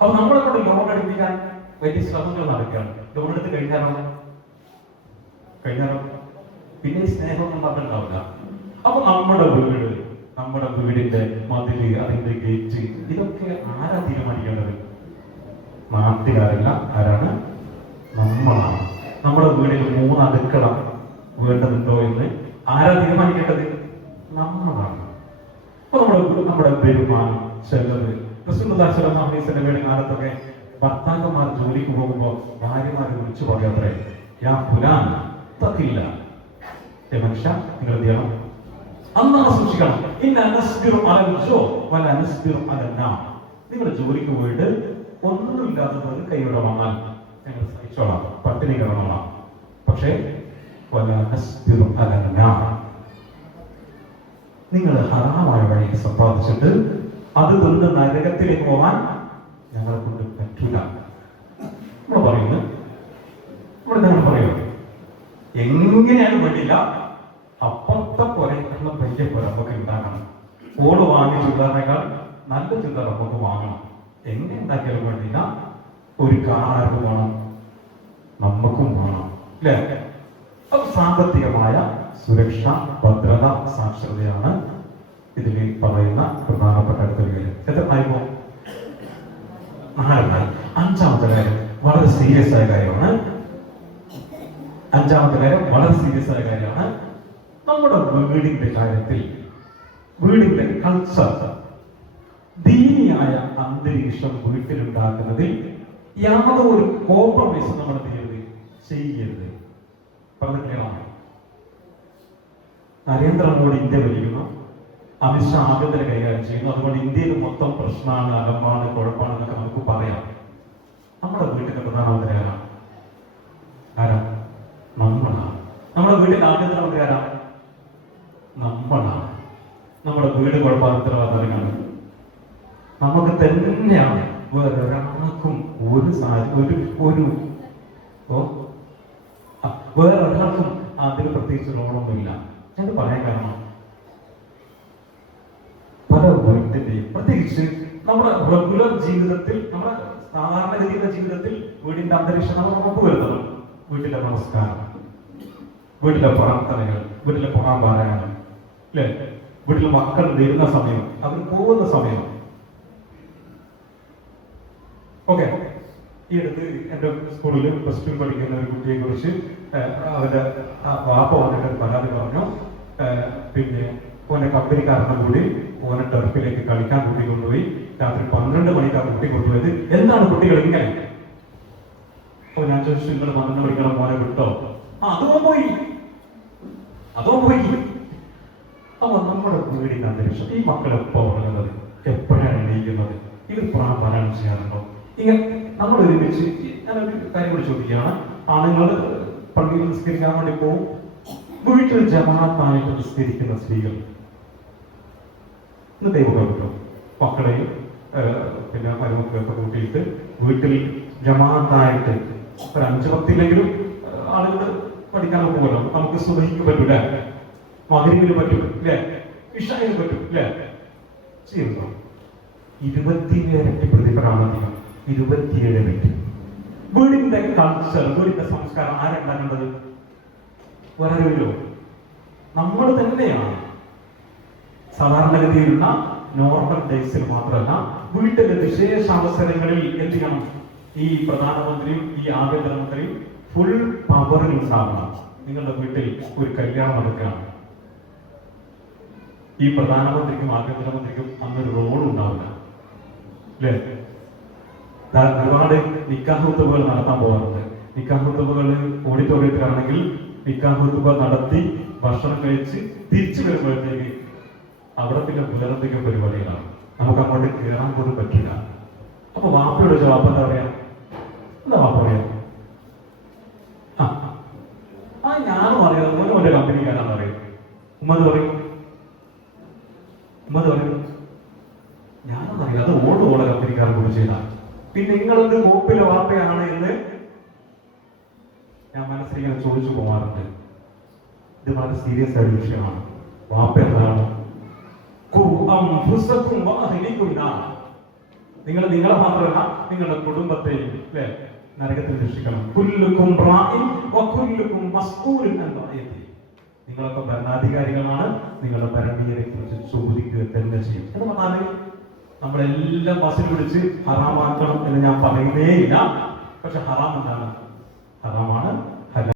അപ്പൊ നമ്മളെ കൊണ്ട് ലോൺ എടുപ്പിക്കാൻ വലിയ ശ്രമങ്ങൾ നടക്കുകയാണ്. ലോൺ എടുത്ത് കഴിഞ്ഞാലോ പിന്നെ സ്നേഹമൊന്നും പറഞ്ഞിട്ടുണ്ടാവില്ല. അപ്പൊ നമ്മുടെ വീട്, നമ്മുടെ വീടിന്റെ മതില്, അതിന്റെ ഗേറ്റ്, ഇതൊക്കെ ആരാ തീരുമാനിക്കേണ്ടത്? നാട്ടുകാരല്ല. ആരാണ്? നമ്മളാണ്. നമ്മുടെ വീടിൽ 3 അടുക്കള വേണ്ടതുണ്ടോ എന്ന് ആരാ തീരുമാനിക്കേണ്ടത്? നമ്മളാണ്. അപ്പൊ നമ്മുടെ വരുമാനം, ചെലവ്. റസൂലുള്ളാഹിന്റെ വീട് കാലത്തൊക്കെ ഭർത്താക്കന്മാർ ജോലിക്ക് പോകുമ്പോൾ ഭാര്യമാരെ വിളിച്ചു പറയാത്രേ, യാ ഫുലാൻ തഖില്ല, മനുഷ്യ നിങ്ങൾ എന്ത് ചെയ്യണം? അല്ലാഹ് സൂക്ഷിക്കണം. നിങ്ങൾ ജോലിക്ക് പോയിട്ട് ഒന്നുമില്ലാത്തവർ കൈവിടെ വന്നാൽ ഞങ്ങൾ സഹിച്ചോളാം, പട്ടിണി കിടന്നോളാം. പക്ഷേ നിങ്ങൾ ഹറാമായ വഴി സമ്പാദിച്ചിട്ട് അത് കൊണ്ട് നരകത്തിലേക്ക് പോകാൻ ഞങ്ങളെ കൊണ്ട് പറ്റൂല. നമ്മൾ പറയുന്നത് ഞങ്ങൾ പറയുന്നത് എങ്ങനെയാണ് വേണ്ടില്ല, അപ്പുറത്തെ പോലെയുള്ള വലിയ പോലെ നമുക്ക് ഉണ്ടാക്കണം. ഓട് വാങ്ങിയ ചുരിദാറിനേക്കാൾ നല്ല ചുരിദാർ നമുക്ക് വാങ്ങണം. എങ്ങനെ ഉണ്ടാക്കിയാലും വേണ്ടില്ല, ഒരു കാർ ആർക്കും വേണം, നമുക്കും വേണം, അല്ലേ? അപ്പൊ സാമ്പത്തികമായ സുരക്ഷ, ഭദ്രത, സാക്ഷരതയാണ് ഇതിൽ പറയുന്ന പ്രധാനപ്പെട്ട അടുത്ത കാര്യം. എത്രയായിപ്പോ? 4. അഞ്ചാമത്തെ കാര്യം വളരെ സീരിയസ് ആയ കാര്യമാണ്. നമ്മുടെ വീടിന്റെ കാര്യത്തിൽ, വീടിന്റെ കൾച്ചർ, ദീനിയായ അന്തരീക്ഷം വീട്ടിലുണ്ടാക്കുന്നതിൽ യാതൊരു കോംപ്രമൈസും നമ്മൾ ചെയ്യരുത്. പറഞ്ഞിട്ടാണ് നരേന്ദ്രമോദി ഇന്ത്യ ഭരിക്കുന്നു, അമിത്ഷാ ആഭ്യന്തര കൈകാര്യം ചെയ്യുന്നു. അതുകൊണ്ട് ഇന്ത്യയിൽ മൊത്തം പ്രശ്നമാണ്, അലമ്പാണ്, കുഴപ്പമാണ് എന്നൊക്കെ നമുക്ക് പറയാം. നമ്മുടെ വീട്ടിലെ പ്രധാനമന്ത്രി ആരാ? നമ്മളാണ്. നമ്മുടെ വീട്ടിൽ ആഭ്യന്തരമന്ത്രി ആരാ? നമ്മളാണ്. നമ്മുടെ വീട് കുഴപ്പമാണ് ഉത്തരവാദിത്തമാണ് നമുക്ക് തന്നെയാണ്. വേറൊരാൾക്കും വേറൊരാൾക്കും അതിന് പ്രത്യേകിച്ച് ലോണൊന്നുമില്ല. അത് പറയാൻ കാരണം പല വീട്ടിന്റെയും, പ്രത്യേകിച്ച് നമ്മുടെ റെഗുലർ ജീവിതത്തിൽ, നമ്മുടെ സാധാരണഗതിയുടെ ജീവിതത്തിൽ വീടിന്റെ അന്തരീക്ഷം നമ്മൾ ഉറപ്പുവരുത്തണം. വീട്ടിലെ നമസ്കാരം, വീട്ടിലെ പ്രാർത്ഥനകൾ, വീട്ടിലെ പുറാപാരായണം, അല്ലേ? വീട്ടിൽ മക്കൾ വരുന്ന സമയം, അവർ പോകുന്ന സമയം. ഓക്കെ. ഈ അടുത്ത് എൻ്റെ സ്കൂളിൽ +2 പഠിക്കുന്ന ഒരു കുട്ടിയെ കുറിച്ച് അവരുടെ വാപ്പ വന്നിട്ട് പരാതി പറഞ്ഞു. പിന്നെ ഓനെ കമ്പനിക്കാരനെ കൂടി ഓനെ ടർഫിലേക്ക് കളിക്കാൻ കുട്ടി കൊണ്ടുപോയി. രാത്രി 12 മണിക്കാണ് കുട്ടി കൊണ്ടുപോയത്. എന്താണ് കുട്ടികൾ ഇങ്ങനെ? അപ്പൊ ഞാൻ ചോദിച്ചു, നിങ്ങൾ 12 മണിക്കുള്ള മോനെ വിട്ടോ? അതോ പോയി. അപ്പൊ നമ്മുടെ വീടിന്റെ അന്തരീക്ഷം, ഈ മക്കൾ എപ്പോ ഉറങ്ങുന്നത്, എപ്പോഴാണ് എണീക്കുന്നത്, ഇത് പാരായണം ചെയ്യാറുണ്ടോ? ഇങ്ങനെ നമ്മൾ ഒരുമിച്ച് ഞാനൊരു കാര്യം കൂടി ചോദിക്കുകയാണ്. ആണുങ്ങൾ പള്ളിയിൽ നിസ്കരിക്കാൻ വേണ്ടി പോകും, വീട്ടിൽ ജമാഅത്തായിട്ട് നിസ്കരിക്കുന്ന സ്ത്രീകൾ ഇന്ന് ദൈവം കിട്ടും. മക്കളെയും പിന്നെ മരുമക്കളൊക്കെ കൂട്ടിയിട്ട് വീട്ടിൽ ജമാഅത്തായിട്ട് ഒരു 5-10 ആളുകൾ പഠിക്കാൻ പോകുമല്ലോ. നമുക്ക് സുബഹിക്ക് പറ്റൂല, മഗ്‌രിബിന് പറ്റും ഇല്ലേ, ഇശാഇന് പറ്റും ഇല്ലേ, ചെയ്യുന്നുണ്ടോ? 27 ഇരട്ടി പ്രതിഫലമാണ് അധികം. 27 മിനിറ്റ്. വീടിന്റെ കൾച്ചർ, വീടിന്റെ സംസ്കാരം ആരുണ്ടാക്കേണ്ടത്? വരവില്ലോ നമ്മൾ തന്നെയാണ്. സാധാരണഗതിയിലുള്ള നോർമൽ ഡേയ്സിൽ മാത്രമല്ല, വീട്ടിലെ വിശേഷ അവസരങ്ങളിൽ എന്ത് ചെയ്യണം? ഈ പ്രധാനമന്ത്രിയും ഈ ആഭ്യന്തരമന്ത്രിയും ഫുൾ പവറിൽ ഉണ്ടാവണം. നിങ്ങളുടെ വീട്ടിൽ ഒരു കല്യാണം നടക്കുകയാണ്, ഈ പ്രധാനമന്ത്രിക്കും ആഭ്യന്തരമന്ത്രിക്കും അന്നൊരു റോൾ ഉണ്ടാവില്ല അല്ലേ? ഒരുപാട് നിക്കാഹ് ഖുതുബകൾ നടത്താൻ പോകാറുണ്ട്. നിക്കാഹ് ഖുതുബകൾ ഓഡിറ്റോറിയത്തിലാണെങ്കിൽ നിക്കാഹ് ഖുതുബ നടത്തി ഭക്ഷണം കഴിച്ച് തിരിച്ചു വരുമ്പോഴത്തേക്ക് അവിടെ പിന്നെ പുലർത്തിക്ക പരിപാടികളാണ്. നമുക്ക് അങ്ങോട്ട് കയറാൻ പോലും പറ്റില്ല. അപ്പൊ വാപ്പയോട് വാപ്പ എന്താ പറയാ? എന്താ വാപ്പ പറയാ? ഞാനും അറിയാം, മോനും എന്റെ കമ്പനിക്കാരാണെന്ന് അറിയാം. ഉമ്മത് പറയും, ഉമ്മത് പറയും ഞാനൊന്നും അറിയില്ല, അത് ഓള് കമ്പനിക്കാരെ കൂടി ചെയ്താൽ പിന്നെ നിങ്ങളെന്ത് കോപ്പിലെ വാർത്തയാണ് എന്ന് ഞാൻ മനസ്സിലിങ്ങനെ ചോദിച്ചു പോകാറുണ്ട്. ഇത് വളരെ സീരിയസ് ആയ വിഷയമാണ്. വാപ്പ എന്താണ്? നിങ്ങൾ നിങ്ങളെ മാത്രമല്ല, നിങ്ങളുടെ കുടുംബത്തെയും അല്ലെ നരകത്തിൽ രക്ഷിക്കണം. നിങ്ങളൊക്കെ ഭരണാധികാരികളാണ്, നിങ്ങളുടെ ഭരണീയരെ കുറിച്ച് ചോദിക്കുക തന്നെ ചെയ്യും എന്ന് പറഞ്ഞാൽ നമ്മളെല്ലാം ബസ്സിൽ പിടിച്ച് ഹറാമാക്കണം എന്ന് ഞാൻ പറയുന്നേ ഇല്ല. പക്ഷെ ഹറാം എന്താണ്? ഹറാമാണ്